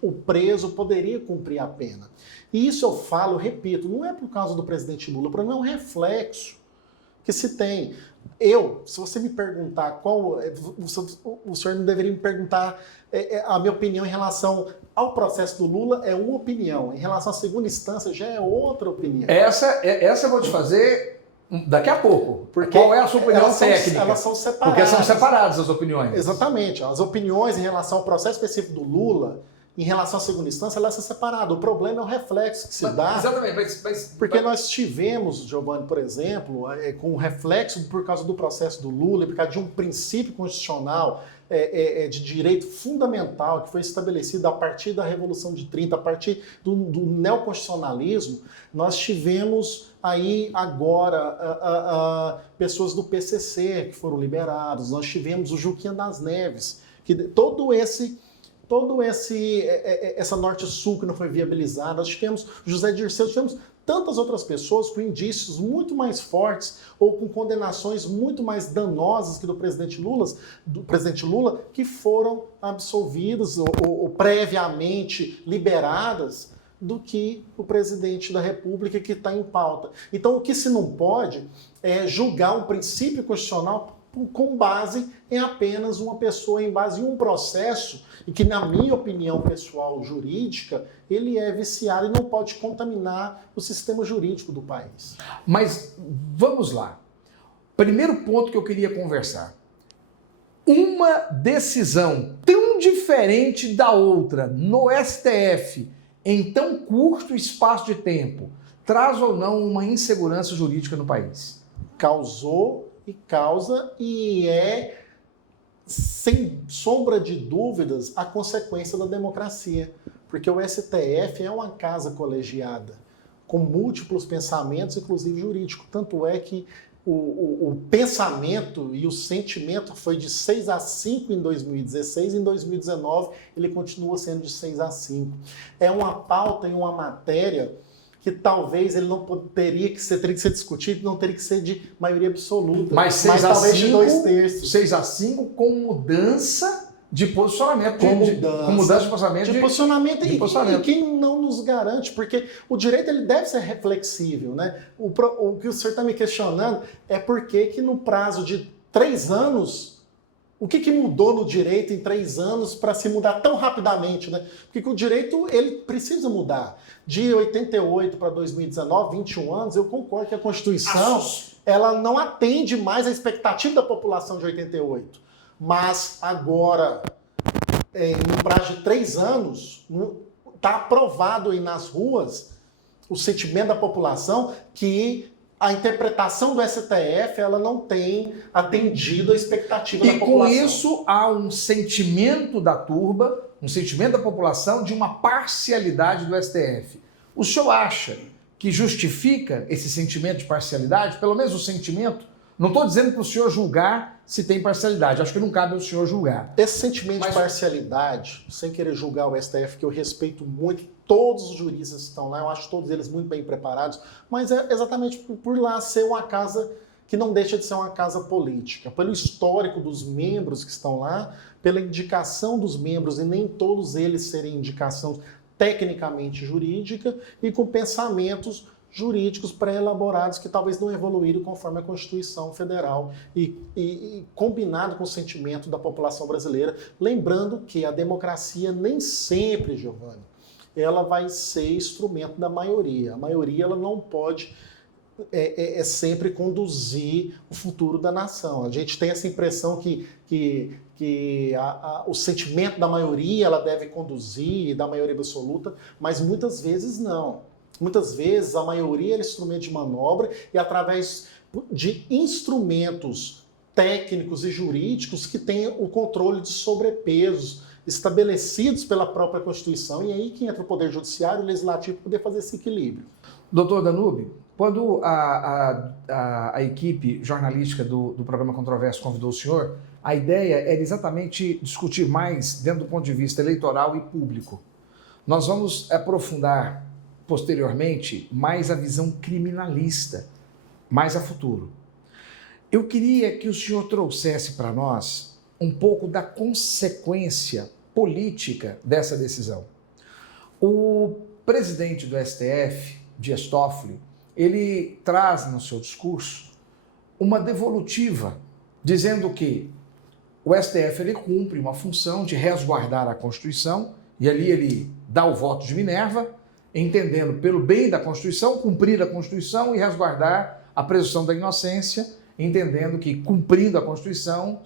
o preso poderia cumprir a pena. E isso eu falo, repito, não é por causa do presidente Lula, para mim é um reflexo que se tem. Se você me perguntar o senhor não deveria me perguntar a minha opinião em relação ao processo do Lula, é uma opinião. Em relação à segunda instância já é outra opinião. Essa eu vou te fazer daqui a pouco. Porque qual é a sua opinião técnica? Elas são separadas. Porque são separadas as opiniões. Exatamente. As opiniões em relação ao processo específico do Lula, em relação à segunda instância, elas são separadas. O problema é o reflexo que se dá. Exatamente. Porque nós tivemos, Giovanni, por exemplo, com o reflexo por causa do processo do Lula, por causa de um princípio constitucional de direito fundamental que foi estabelecido a partir da Revolução de 30, a partir do neoconstitucionalismo, nós tivemos aí agora pessoas do PCC que foram liberados, nós tivemos o Juquinha das Neves, que essa Norte-Sul que não foi viabilizada, nós tivemos José Dirceu, tivemos tantas outras pessoas com indícios muito mais fortes ou com condenações muito mais danosas que do presidente Lula, que foram absolvidas ou previamente liberadas do que o presidente da República que está em pauta. Então, o que se não pode é julgar um princípio constitucional com base em apenas uma pessoa, em base em um processo, e que, na minha opinião pessoal jurídica, ele é viciado e não pode contaminar o sistema jurídico do país. Mas vamos lá. Primeiro ponto que eu queria conversar. Uma decisão tão diferente da outra no STF, em tão curto espaço de tempo, traz ou não uma insegurança jurídica no país? Causou e causa, e é, sem sombra de dúvidas, a consequência da democracia. Porque o STF é uma casa colegiada, com múltiplos pensamentos, inclusive jurídico. Tanto é que o pensamento e o sentimento foi de 6-5 em 2016, em 2019 ele continua sendo de 6-5. É uma pauta e uma matéria que talvez ele não teria que ser discutido, não teria que ser de maioria absoluta. Mas 6 a 5, talvez de 2/3. 6 a 5 com mudança de posicionamento. Com mudança de posicionamento. De posicionamento. De posicionamento. E quem não nos garante, porque o direito ele deve ser reflexível, né? O que o senhor está me questionando é por que no prazo de 3 anos, o que mudou no direito em 3 anos para se mudar tão rapidamente, né? Porque o direito ele precisa mudar. De 88 para 2019, 21 anos, eu concordo que a Constituição ela não atende mais à expectativa da população de 88. Mas agora, no prazo de 3 anos, está aprovado aí nas ruas o sentimento da população que a interpretação do STF ela não tem atendido a expectativa da população. E com isso há um sentimento da turba, um sentimento da população de uma parcialidade do STF. O senhor acha que justifica esse sentimento de parcialidade, pelo menos o sentimento? Não estou dizendo para o senhor julgar se tem parcialidade, acho que não cabe ao senhor julgar. Esse sentimento de parcialidade, sem querer julgar o STF, que eu respeito muito, todos os juristas que estão lá, eu acho todos eles muito bem preparados, mas é exatamente por lá ser uma casa que não deixa de ser uma casa política. Pelo histórico dos membros que estão lá, pela indicação dos membros, e nem todos eles serem indicação tecnicamente jurídica, e com pensamentos jurídicos pré-elaborados que talvez não evoluíram conforme a Constituição Federal e combinado com o sentimento da população brasileira. Lembrando que a democracia nem sempre, Giovanni, ela vai ser instrumento da maioria. A maioria ela não pode sempre conduzir o futuro da nação. A gente tem essa impressão que o sentimento da maioria ela deve conduzir, da maioria absoluta, mas muitas vezes não. Muitas vezes a maioria é instrumento de manobra e através de instrumentos técnicos e jurídicos que têm o controle de sobrepesos estabelecidos pela própria Constituição, e aí que entra o Poder Judiciário e o Legislativo para poder fazer esse equilíbrio. Doutor Danúbio, quando a equipe jornalística do programa Controverso convidou o senhor, a ideia era exatamente discutir mais dentro do ponto de vista eleitoral e público. Nós vamos aprofundar posteriormente mais a visão criminalista, mais a futuro. Eu queria que o senhor trouxesse para nós um pouco da consequência política dessa decisão. O presidente do STF, Dias Toffoli, ele traz no seu discurso uma devolutiva, dizendo que o STF ele cumpre uma função de resguardar a Constituição, e ali ele dá o voto de Minerva, entendendo pelo bem da Constituição, cumprir a Constituição e resguardar a presunção da inocência, entendendo que cumprindo a Constituição,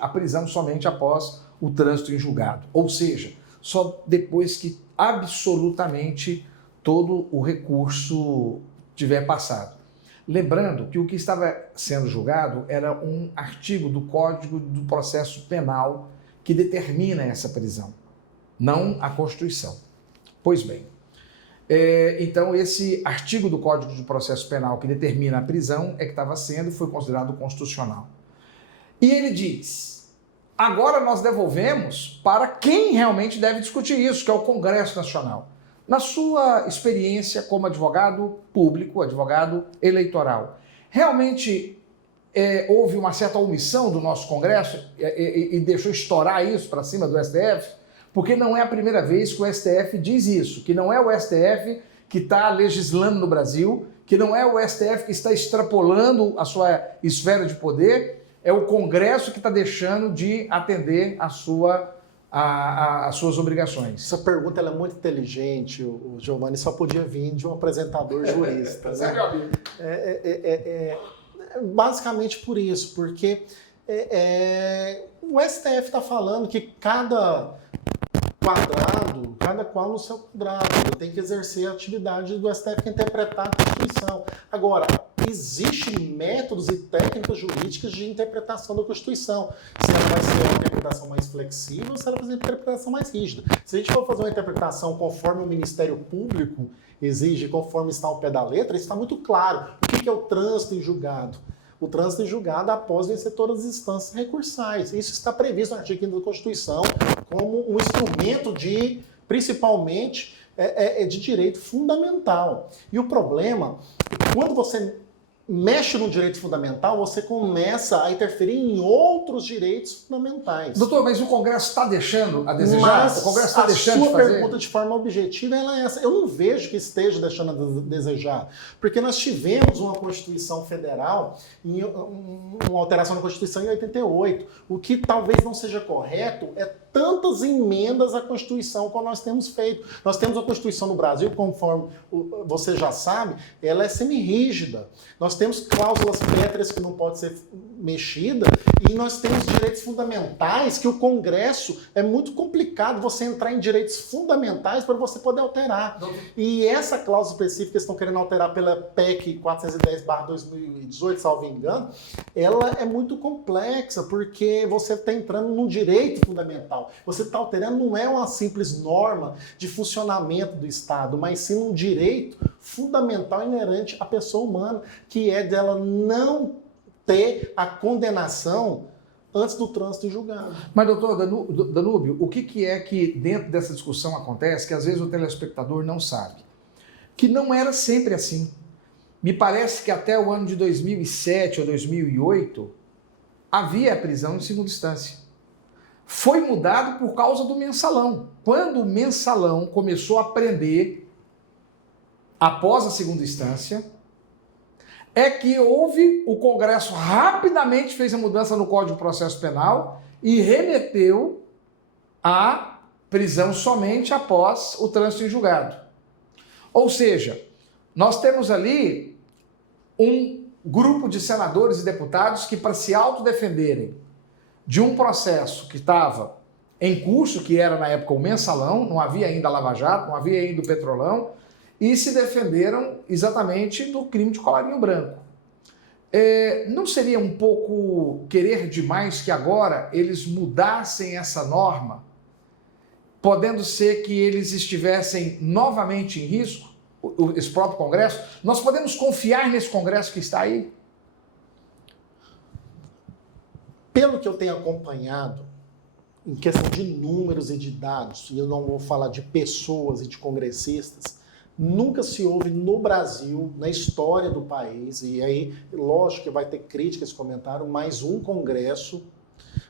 a prisão somente após o trânsito em julgado. Ou seja, só depois que absolutamente todo o recurso tiver passado. Lembrando que o que estava sendo julgado era um artigo do Código do Processo Penal que determina essa prisão, não a Constituição. Pois bem, então esse artigo do Código de Processo Penal que determina a prisão é que estava sendo e foi considerado constitucional. E ele diz, agora nós devolvemos para quem realmente deve discutir isso, que é o Congresso Nacional. Na sua experiência como advogado público, advogado eleitoral, realmente houve uma certa omissão do nosso Congresso e deixou estourar isso para cima do STF? Porque não é a primeira vez que o STF diz isso, que não é o STF que está legislando no Brasil, que não é o STF que está extrapolando a sua esfera de poder, é o Congresso que está deixando de atender as suas obrigações. Essa pergunta ela é muito inteligente, o Giovanni só podia vir de um apresentador jurista. Né? Basicamente por isso, porque o STF está falando que cada qual no seu quadrado, tem que exercer a atividade do STF que é interpretar a Constituição. Agora, existem métodos e técnicas jurídicas de interpretação da Constituição. Se ela vai ser uma interpretação mais flexível ou se ela vai ser uma interpretação mais rígida. Se a gente for fazer uma interpretação conforme o Ministério Público exige, conforme está ao pé da letra, isso está muito claro. O que é o trânsito em julgado? O trânsito em julgado após vencer todas as instâncias recursais. Isso está previsto no artigo 5º da Constituição como um instrumento de, principalmente, é de direito fundamental. E o problema é que quando você mexe no direito fundamental, você começa a interferir em outros direitos fundamentais. Doutor, mas o Congresso está deixando a desejar? Mas O Congresso está deixando de sua fazer? pergunta de forma objetiva ela é essa. Eu não vejo que esteja deixando a desejar, porque nós tivemos uma Constituição Federal, uma alteração na Constituição em 88. O que talvez não seja correto é tantas emendas à Constituição como nós temos feito. Nós temos a Constituição no Brasil, conforme você já sabe, ela é semi-rígida. Nós temos cláusulas pétreas que não pode ser mexida e nós temos direitos fundamentais que o Congresso é muito complicado você entrar em direitos fundamentais para você poder alterar. E essa cláusula específica que estão querendo alterar pela PEC 410/2018, salvo engano, ela é muito complexa porque você está entrando num direito fundamental. Você está alterando não é uma simples norma de funcionamento do Estado, mas sim um direito fundamental inerente à pessoa humana, que é dela não ter a condenação antes do trânsito em julgado. Mas, doutor Danúbio, o que é que dentro dessa discussão acontece que às vezes o telespectador não sabe? Que não era sempre assim. Me parece que até o ano de 2007 ou 2008 havia a prisão em segunda instância. Foi mudado por causa do mensalão. Quando o mensalão começou a prender após a segunda instância, é que o Congresso rapidamente fez a mudança no Código de Processo Penal e remeteu a prisão somente após o trânsito em julgado. Ou seja, nós temos ali um grupo de senadores e deputados que, para se autodefenderem de um processo que estava em curso, que era na época o mensalão, não havia ainda a Lava Jato, não havia ainda o Petrolão, e se defenderam exatamente do crime de colarinho branco. Não seria um pouco querer demais que agora eles mudassem essa norma, podendo ser que eles estivessem novamente em risco, esse próprio Congresso? Nós podemos confiar nesse Congresso que está aí? Pelo que eu tenho acompanhado, em questão de números e de dados, e eu não vou falar de pessoas e de congressistas, nunca se houve no Brasil, na história do país, e aí, lógico que vai ter crítica esse comentário, mais um Congresso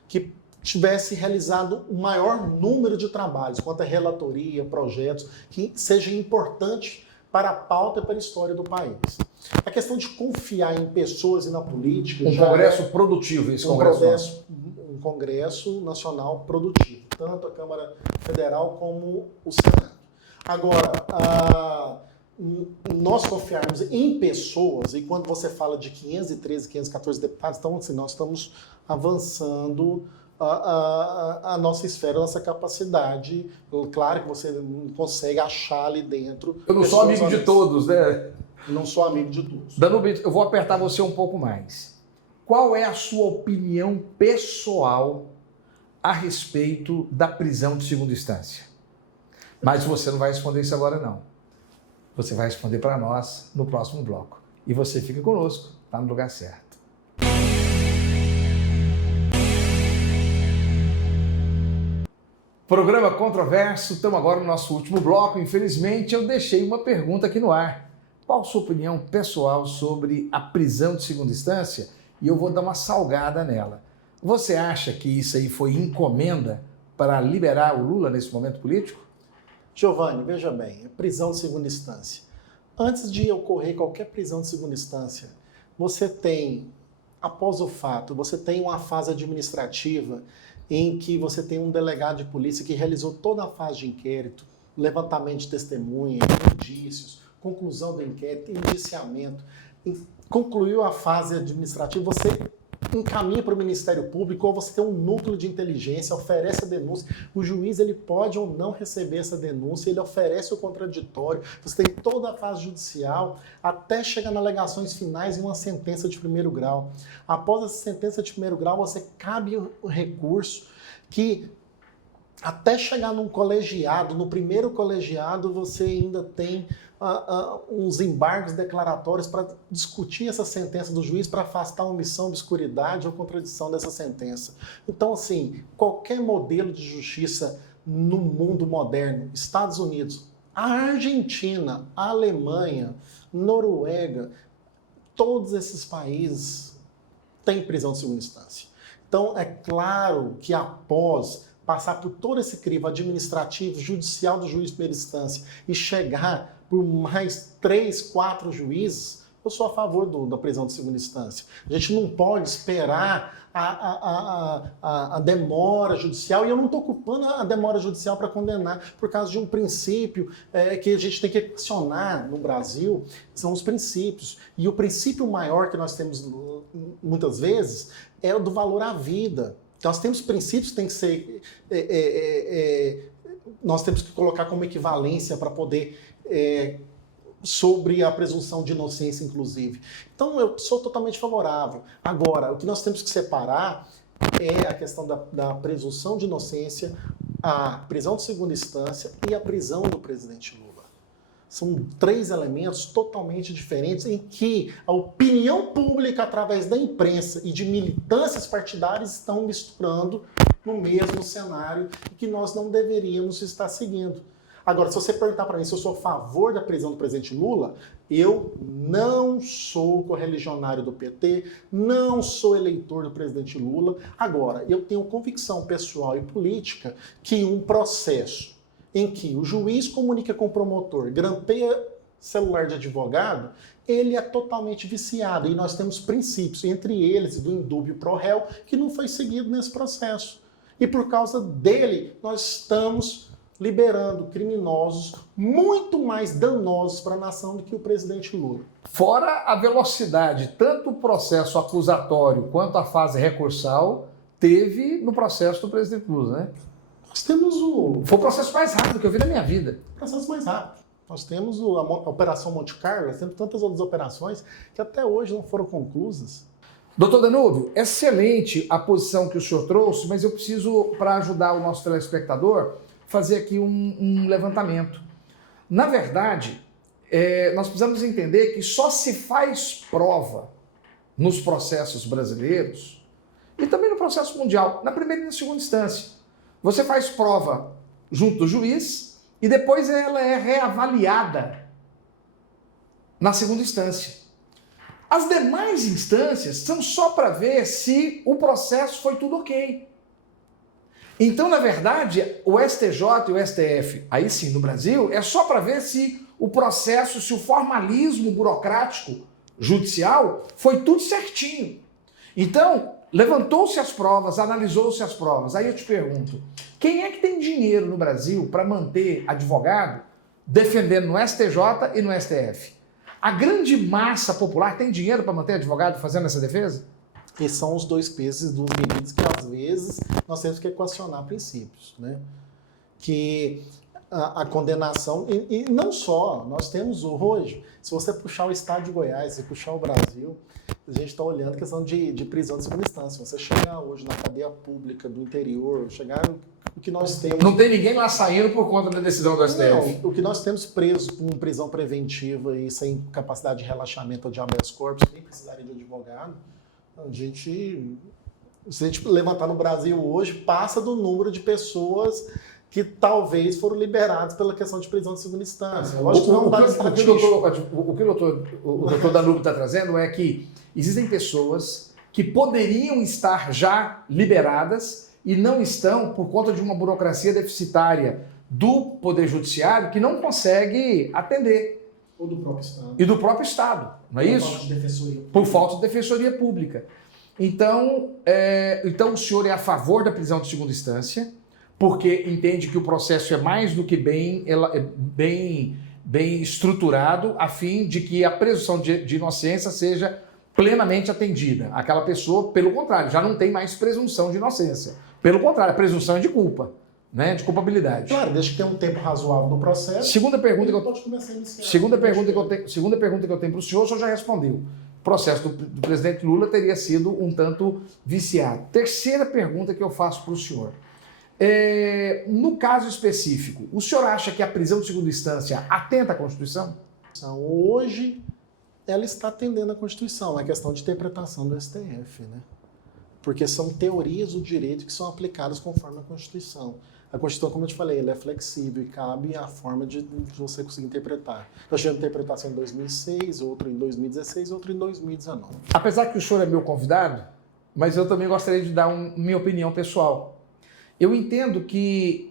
que tivesse realizado o maior número de trabalhos, quanto a relatoria, projetos, que seja importante para a pauta e para a história do país. A questão de confiar em pessoas e na política... Um Congresso produtivo, esse Congresso. Um Congresso Nacional produtivo, tanto a Câmara Federal como o Senado. Agora, nós confiarmos em pessoas, e quando você fala de 513, 514 deputados, então assim, nós estamos avançando a nossa esfera, a nossa capacidade. Claro que você não consegue achar ali dentro... Eu não sou amigo de todos, né? Não sou amigo de todos. Danúbio, eu vou apertar você um pouco mais. Qual é a sua opinião pessoal a respeito da prisão de segunda instância? Mas você não vai responder isso agora, não. Você vai responder para nós no próximo bloco. E você fica conosco, está no lugar certo. Programa Controverso, estamos agora no nosso último bloco. Infelizmente, eu deixei uma pergunta aqui no ar. Qual a sua opinião pessoal sobre a prisão de segunda instância? E eu vou dar uma salgada nela. Você acha que isso aí foi encomenda para liberar o Lula nesse momento político? Giovanni, veja bem, prisão de segunda instância. Antes de ocorrer qualquer prisão de segunda instância, você tem, após o fato, você tem uma fase administrativa em que você tem um delegado de polícia que realizou toda a fase de inquérito, levantamento de testemunha, indícios, conclusão do inquérito, indiciamento, concluiu a fase administrativa, você encaminha para o Ministério Público ou você tem um núcleo de inteligência, oferece a denúncia, o juiz ele pode ou não receber essa denúncia, ele oferece o contraditório, você tem toda a fase judicial até chegar nas alegações finais e uma sentença de primeiro grau. Após essa sentença de primeiro grau, você cabe o recurso que até chegar num colegiado, no primeiro colegiado você ainda tem uns embargos declaratórios para discutir essa sentença do juiz para afastar a omissão, obscuridade ou contradição dessa sentença. Então, assim, qualquer modelo de justiça no mundo moderno, Estados Unidos, A Argentina, a Alemanha, Noruega, todos esses países têm prisão de segunda instância. Então, é claro que após passar por todo esse crivo administrativo, judicial do juiz de primeira instância e chegar por mais 3, 4 juízes, eu sou a favor da prisão de segunda instância. A gente não pode esperar a demora judicial, e eu não estou ocupando a demora judicial para condenar, por causa de um princípio que a gente tem que questionar no Brasil, são os princípios. E o princípio maior que nós temos muitas vezes é o do valor à vida. Nós temos princípios que tem que ser... nós temos que colocar como equivalência para poder... sobre a presunção de inocência, inclusive. Então, eu sou totalmente favorável. Agora, o que nós temos que separar é a questão da presunção de inocência, a prisão de segunda instância e a prisão do presidente Lula. São 3 elementos totalmente diferentes em que a opinião pública, através da imprensa e de militâncias partidárias, estão misturando no mesmo cenário e que nós não deveríamos estar seguindo. Agora, se você perguntar para mim se eu sou a favor da prisão do presidente Lula, eu não sou correligionário do PT, não sou eleitor do presidente Lula. Agora, eu tenho convicção pessoal e política que um processo em que o juiz comunica com o promotor, grampeia celular de advogado, ele é totalmente viciado. E nós temos princípios, entre eles do indúbio pro réu, que não foi seguido nesse processo. E por causa dele, nós estamos liberando criminosos muito mais danosos para a nação do que o presidente Lula. Fora a velocidade, tanto o processo acusatório quanto a fase recursal teve no processo do presidente Lula, né? Nós temos Foi o processo mais rápido que eu vi na minha vida. processo mais rápido. Nós temos a Operação Monte Carlo, nós temos tantas outras operações que até hoje não foram conclusas. Doutor Danúbio, excelente a posição que o senhor trouxe, mas eu preciso, para ajudar o nosso telespectador, fazer aqui um levantamento. Na verdade, nós precisamos entender que só se faz prova nos processos brasileiros e também no processo mundial, na primeira e na segunda instância. Você faz prova junto do juiz e depois ela é reavaliada na segunda instância. As demais instâncias são só para ver se o processo foi tudo ok. Então, na verdade, o STJ e o STF, aí sim, no Brasil, é só para ver se o processo, se o formalismo burocrático judicial foi tudo certinho. Então, levantou-se as provas, analisou-se as provas. Aí eu te pergunto, quem é que tem dinheiro no Brasil para manter advogado defendendo no STJ e no STF? A grande massa popular tem dinheiro para manter advogado fazendo essa defesa? E são os 2 pesos e 2 medidas que, às vezes, nós temos que equacionar princípios, né? Que a condenação, e não só, nós temos hoje, se você puxar o estado de Goiás e puxar o Brasil, a gente está olhando a questão de prisão de segunda instância. Você chegar hoje na cadeia pública do interior, chegar o que nós temos... Não tem ninguém lá saindo por conta da decisão do STF. Não, o que nós temos preso com prisão preventiva e sem capacidade de relaxamento ou de habeas corpus, nem precisaria de advogado, se a gente levantar no Brasil hoje, passa do número de pessoas que talvez foram liberadas pela questão de prisão de segunda instância. Lógico que não dá o que o doutor Danúbio está trazendo é que existem pessoas que poderiam estar já liberadas e não estão por conta de uma burocracia deficitária do Poder Judiciário que não consegue atender. Ou do próprio Estado. E do próprio Estado, não é isso? Por falta de defensoria pública. Então, o senhor é a favor da prisão de segunda instância, porque entende que o processo é mais do que bem estruturado, a fim de que a presunção de inocência seja plenamente atendida. Aquela pessoa, pelo contrário, já não tem mais presunção de inocência. Pelo contrário, a presunção é de culpa, né? De culpabilidade. Claro, desde que tenha um tempo razoável no processo. Segunda pergunta que eu tenho para o senhor já respondeu. O processo do presidente Lula teria sido um tanto viciado. Terceira pergunta que eu faço para o senhor. No caso específico, o senhor acha que a prisão de segunda instância atenta à Constituição? Hoje, ela está atendendo à Constituição, é questão de interpretação do STF, né? Porque são teorias do direito que são aplicadas conforme a Constituição. A Constituição, como eu te falei, ela é flexível e cabe a forma de você conseguir interpretar. Nós tivemos interpretação em 2006, outra em 2016, outra em 2019. Apesar que o senhor é meu convidado, mas eu também gostaria de dar minha opinião pessoal. Eu entendo que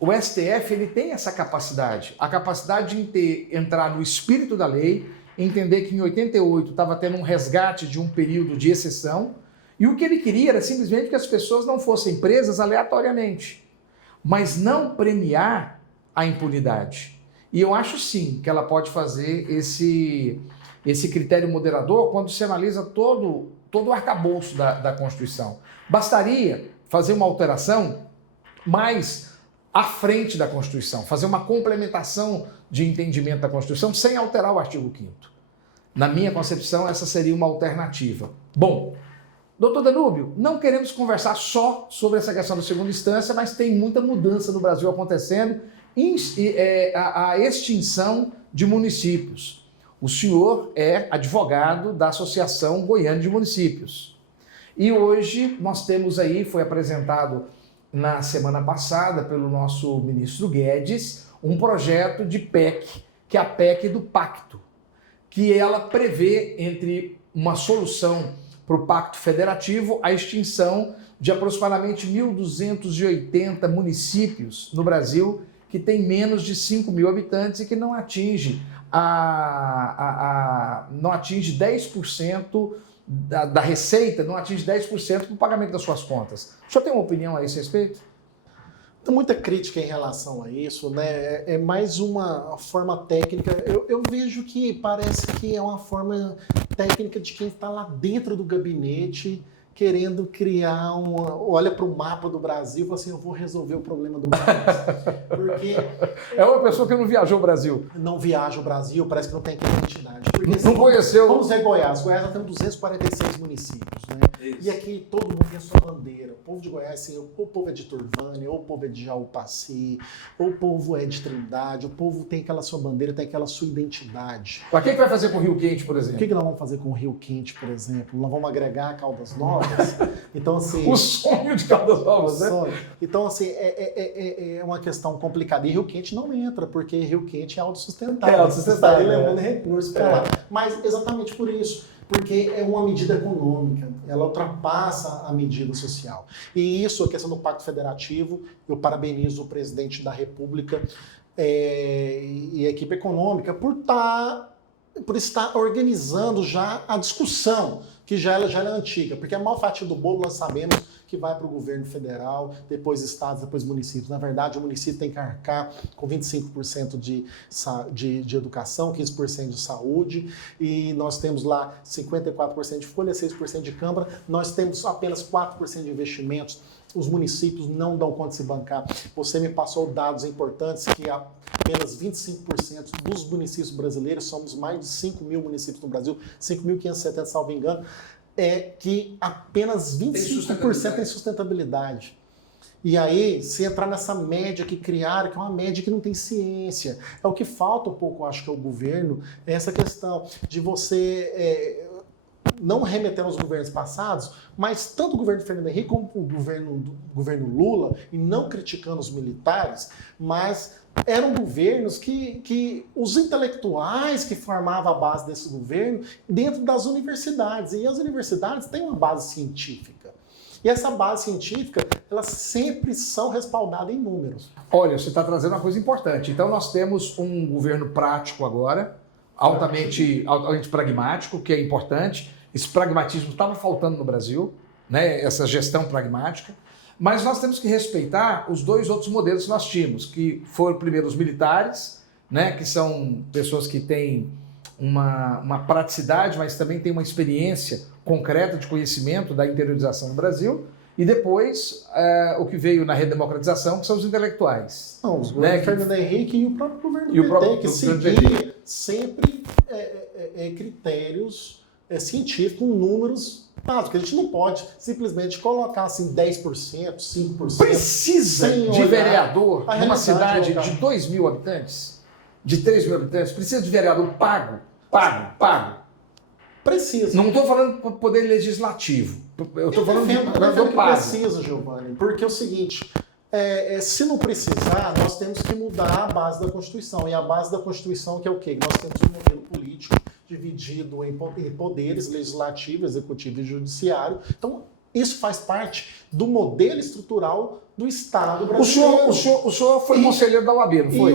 o STF ele tem essa capacidade, a capacidade de entrar no espírito da lei, entender que em 88 estava tendo um resgate de um período de exceção, e o que ele queria era simplesmente que as pessoas não fossem presas aleatoriamente, mas não premiar a impunidade. E eu acho sim que ela pode fazer esse critério moderador quando se analisa todo o arcabouço da Constituição. Bastaria fazer uma alteração mais à frente da Constituição, fazer uma complementação de entendimento da Constituição sem alterar o artigo 5º. Na minha concepção, essa seria uma alternativa. Bom, doutor Danúbio, não queremos conversar só sobre essa questão da segunda instância, mas tem muita mudança no Brasil acontecendo, a extinção de municípios. O senhor é advogado da Associação Goiana de Municípios. E hoje nós temos aí, foi apresentado na semana passada pelo nosso ministro Guedes, um projeto de PEC, que é a PEC do Pacto, que ela prevê, entre uma solução para o Pacto Federativo, a extinção de aproximadamente 1.280 municípios no Brasil que tem menos de 5 mil habitantes e que não atinge não atinge 10% da receita, não atinge 10% do pagamento das suas contas. O senhor tem uma opinião a esse respeito? Tem muita crítica em relação a isso, né? É mais uma forma técnica. Eu vejo que parece que é uma forma técnica de quem está lá dentro do gabinete querendo criar olha para o mapa do Brasil e fala assim, eu vou resolver o problema do país. Porque é uma pessoa que não viajou o Brasil. Não viaja o Brasil, parece que não tem identidade. Porque, não conheceu. Vamos ver Goiás. Goiás nós temos 246 municípios, né? Isso. E aqui todo mundo tem a sua bandeira. O povo de Goiás, assim, ou o povo é de Turvânia, ou o povo é de Jaú-Paci, ou o povo é de Trindade, o povo tem aquela sua bandeira, tem aquela sua identidade. Mas o que vai fazer com o Rio Quente, por exemplo? O que nós vamos fazer com o Rio Quente, por exemplo? Nós vamos agregar Caldas Novas? Então, assim, o sonho de Caldas Novas, né? Então, assim, é uma questão complicada. E Rio Quente não entra, porque Rio Quente é autossustentável. É autossustentável. Você está levando recursos para lá. Mas exatamente por isso. Porque é uma medida econômica, ela ultrapassa a medida social. E isso, a questão do Pacto Federativo, eu parabenizo o presidente da República e a equipe econômica por estar organizando já a discussão, que já é antiga, porque a maior fatia do bolo nós sabemos que vai para o governo federal, depois estados, depois municípios. Na verdade, o município tem que arcar com 25% de educação, 15% de saúde, e nós temos lá 54% de folha, 6% de câmara, nós temos apenas 4% de investimentos. Os municípios não dão conta de se bancar. Você me passou dados importantes que apenas 25% dos municípios brasileiros, somos mais de 5 mil municípios no Brasil, 5.570, salvo engano, que apenas 25% tem sustentabilidade. E aí, se entrar nessa média que criaram, que é uma média que não tem ciência, é o que falta um pouco, acho que, ao governo, é essa questão de você não remeter aos governos passados, mas tanto o governo Fernando Henrique como o governo Lula, e não criticando os militares, mas eram governos que os intelectuais que formavam a base desse governo dentro das universidades. E as universidades têm uma base científica. E essa base científica, elas sempre são respaldadas em números. Olha, você está trazendo uma coisa importante. Então nós temos um governo prático agora, altamente pragmático, que é importante. Esse pragmatismo estava faltando no Brasil, né? Essa gestão pragmática. Mas nós temos que respeitar os dois outros modelos que nós tínhamos, que foram primeiro os militares, né? Que são pessoas que têm uma praticidade, mas também têm uma experiência concreta de conhecimento da interiorização do Brasil. E depois, o que veio na redemocratização, que são os intelectuais. Não, os governos Fernando Henrique e o próprio governo PT, que seguia sempre critérios científicos, números básicos. A gente não pode simplesmente colocar assim 10%, 5%. Precisa de vereador numa cidade de 2 mil habitantes? De 3 mil habitantes? Precisa de vereador pago? Precisa. Não estou falando do poder legislativo. Eu estou falando de vereador pago. Precisa, Giovanni, porque é o seguinte, Se não precisar, nós temos que mudar a base da Constituição. E a base da Constituição que é o quê? Nós temos um modelo político dividido em poderes legislativo, executivo e judiciário. Então, isso faz parte do modelo estrutural do Estado brasileiro. O senhor foi conselheiro da OAB, não foi?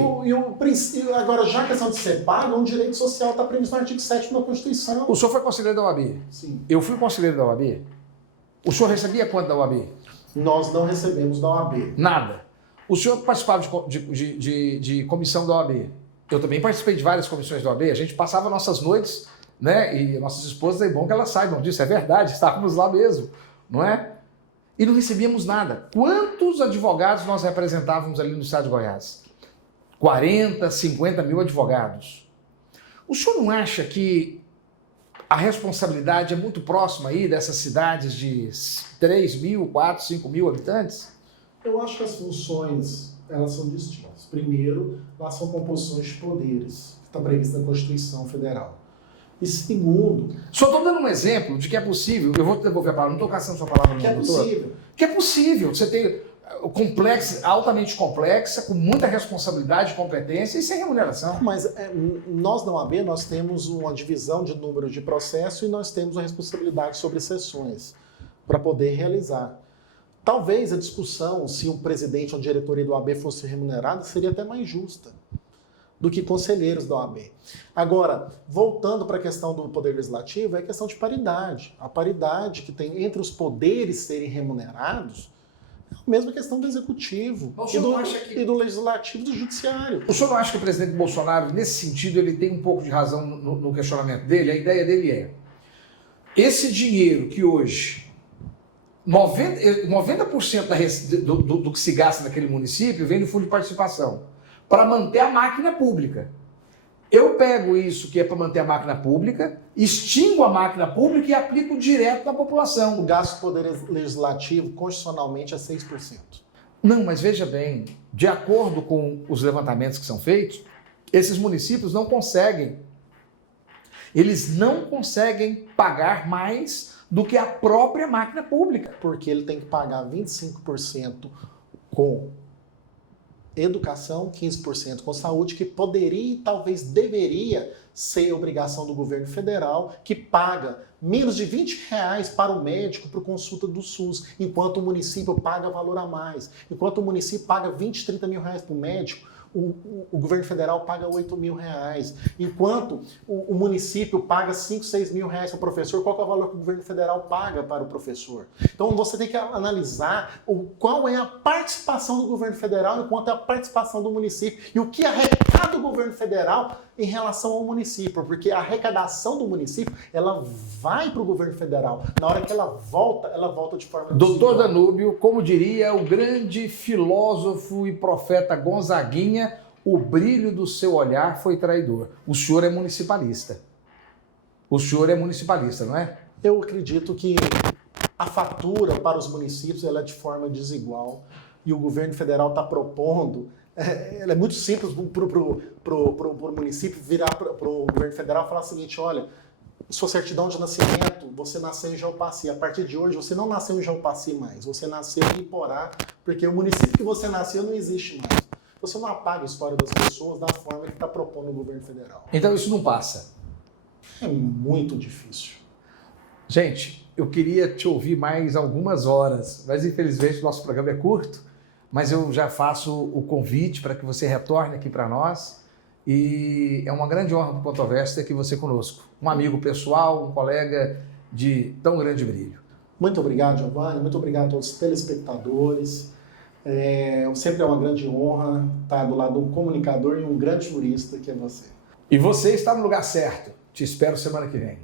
Agora, já a questão de ser pago, um direito social está previsto no artigo 7º da Constituição. O senhor foi conselheiro da OAB? Sim. Eu fui conselheiro da OAB? O senhor recebia quanto da OAB? Nós não recebemos da OAB. Nada. O senhor participava de comissão da OAB? Eu também participei de várias comissões da OAB. A gente passava nossas noites, né? E nossas esposas, é bom que elas saibam disso, é verdade, estávamos lá mesmo, não é? E não recebíamos nada. Quantos advogados nós representávamos ali no estado de Goiás? 40, 50 mil advogados. O senhor não acha que a responsabilidade é muito próxima aí dessas cidades de 3 mil, 4, 5 mil habitantes? Eu acho que as funções, elas são distintas. Primeiro, elas são composições de poderes, que está previsto na Constituição Federal. E segundo... Só estou dando um exemplo de que é possível, eu vou te devolver a palavra, não estou caçando sua palavra, que é possível. Que é possível, você tem altamente complexa, com muita responsabilidade, competência e sem remuneração. Mas nós na OAB, nós temos uma divisão de número de processo e nós temos uma responsabilidade sobre sessões para poder realizar. Talvez a discussão, se um presidente ou diretoria da OAB fosse remunerado, seria até mais justa do que conselheiros da OAB. Agora, voltando para a questão do Poder Legislativo, é a questão de paridade. A paridade que tem entre os poderes serem remunerados é a mesma questão do Executivo e do Legislativo e do Judiciário. O senhor não acha que o presidente Bolsonaro, nesse sentido, ele tem um pouco de razão no questionamento dele? A ideia dele é, esse dinheiro que hoje 90% do que se gasta naquele município vem do fundo de participação para manter a máquina pública. Eu pego isso que é para manter a máquina pública, extingo a máquina pública e aplico direto na população. O gasto do Poder Legislativo, constitucionalmente, é 6%. Não, mas veja bem, de acordo com os levantamentos que são feitos, esses municípios não conseguem. Eles não conseguem pagar mais do que a própria máquina pública. Porque ele tem que pagar 25% com educação, 15% com saúde, que poderia e talvez deveria ser obrigação do governo federal, que paga menos de R$20 para o médico para consulta do SUS, enquanto o município paga valor a mais. Enquanto o município paga 20, 30 mil reais para o médico, o governo federal paga 8 mil reais. Enquanto o município paga 5, 6 mil reais para o professor, qual é o valor que o governo federal paga para o professor? Então você tem que analisar qual é a participação do governo federal enquanto é a participação do município e o que arrecada o governo federal em relação ao município, porque a arrecadação do município, ela vai para o governo federal. Na hora que ela volta de forma... Doutor Danúbio, como diria o grande filósofo e profeta Gonzaguinha, o brilho do seu olhar foi traidor. O senhor é municipalista. O senhor é municipalista, não é? Eu acredito que a fatura para os municípios ela é de forma desigual e o governo federal está propondo... Ela é muito simples para o município virar para o governo federal e falar o seguinte, olha, sua certidão de nascimento, você nasceu em Jaupaci. A partir de hoje, você não nasceu em Jaupaci mais, você nasceu em Iporá, porque o município que você nasceu não existe mais. Você não apaga a história das pessoas da forma que está propondo o governo federal. Então isso não passa? É muito difícil. Gente, eu queria te ouvir mais algumas horas, mas infelizmente o nosso programa é curto. Mas eu já faço o convite para que você retorne aqui para nós e é uma grande honra para o Controverso ter aqui você conosco. Um amigo pessoal, um colega de tão grande brilho. Muito obrigado, Giovanni, muito obrigado a todos os telespectadores. Sempre é uma grande honra estar do lado de um comunicador e um grande jurista que é você. E você está no lugar certo. Te espero semana que vem.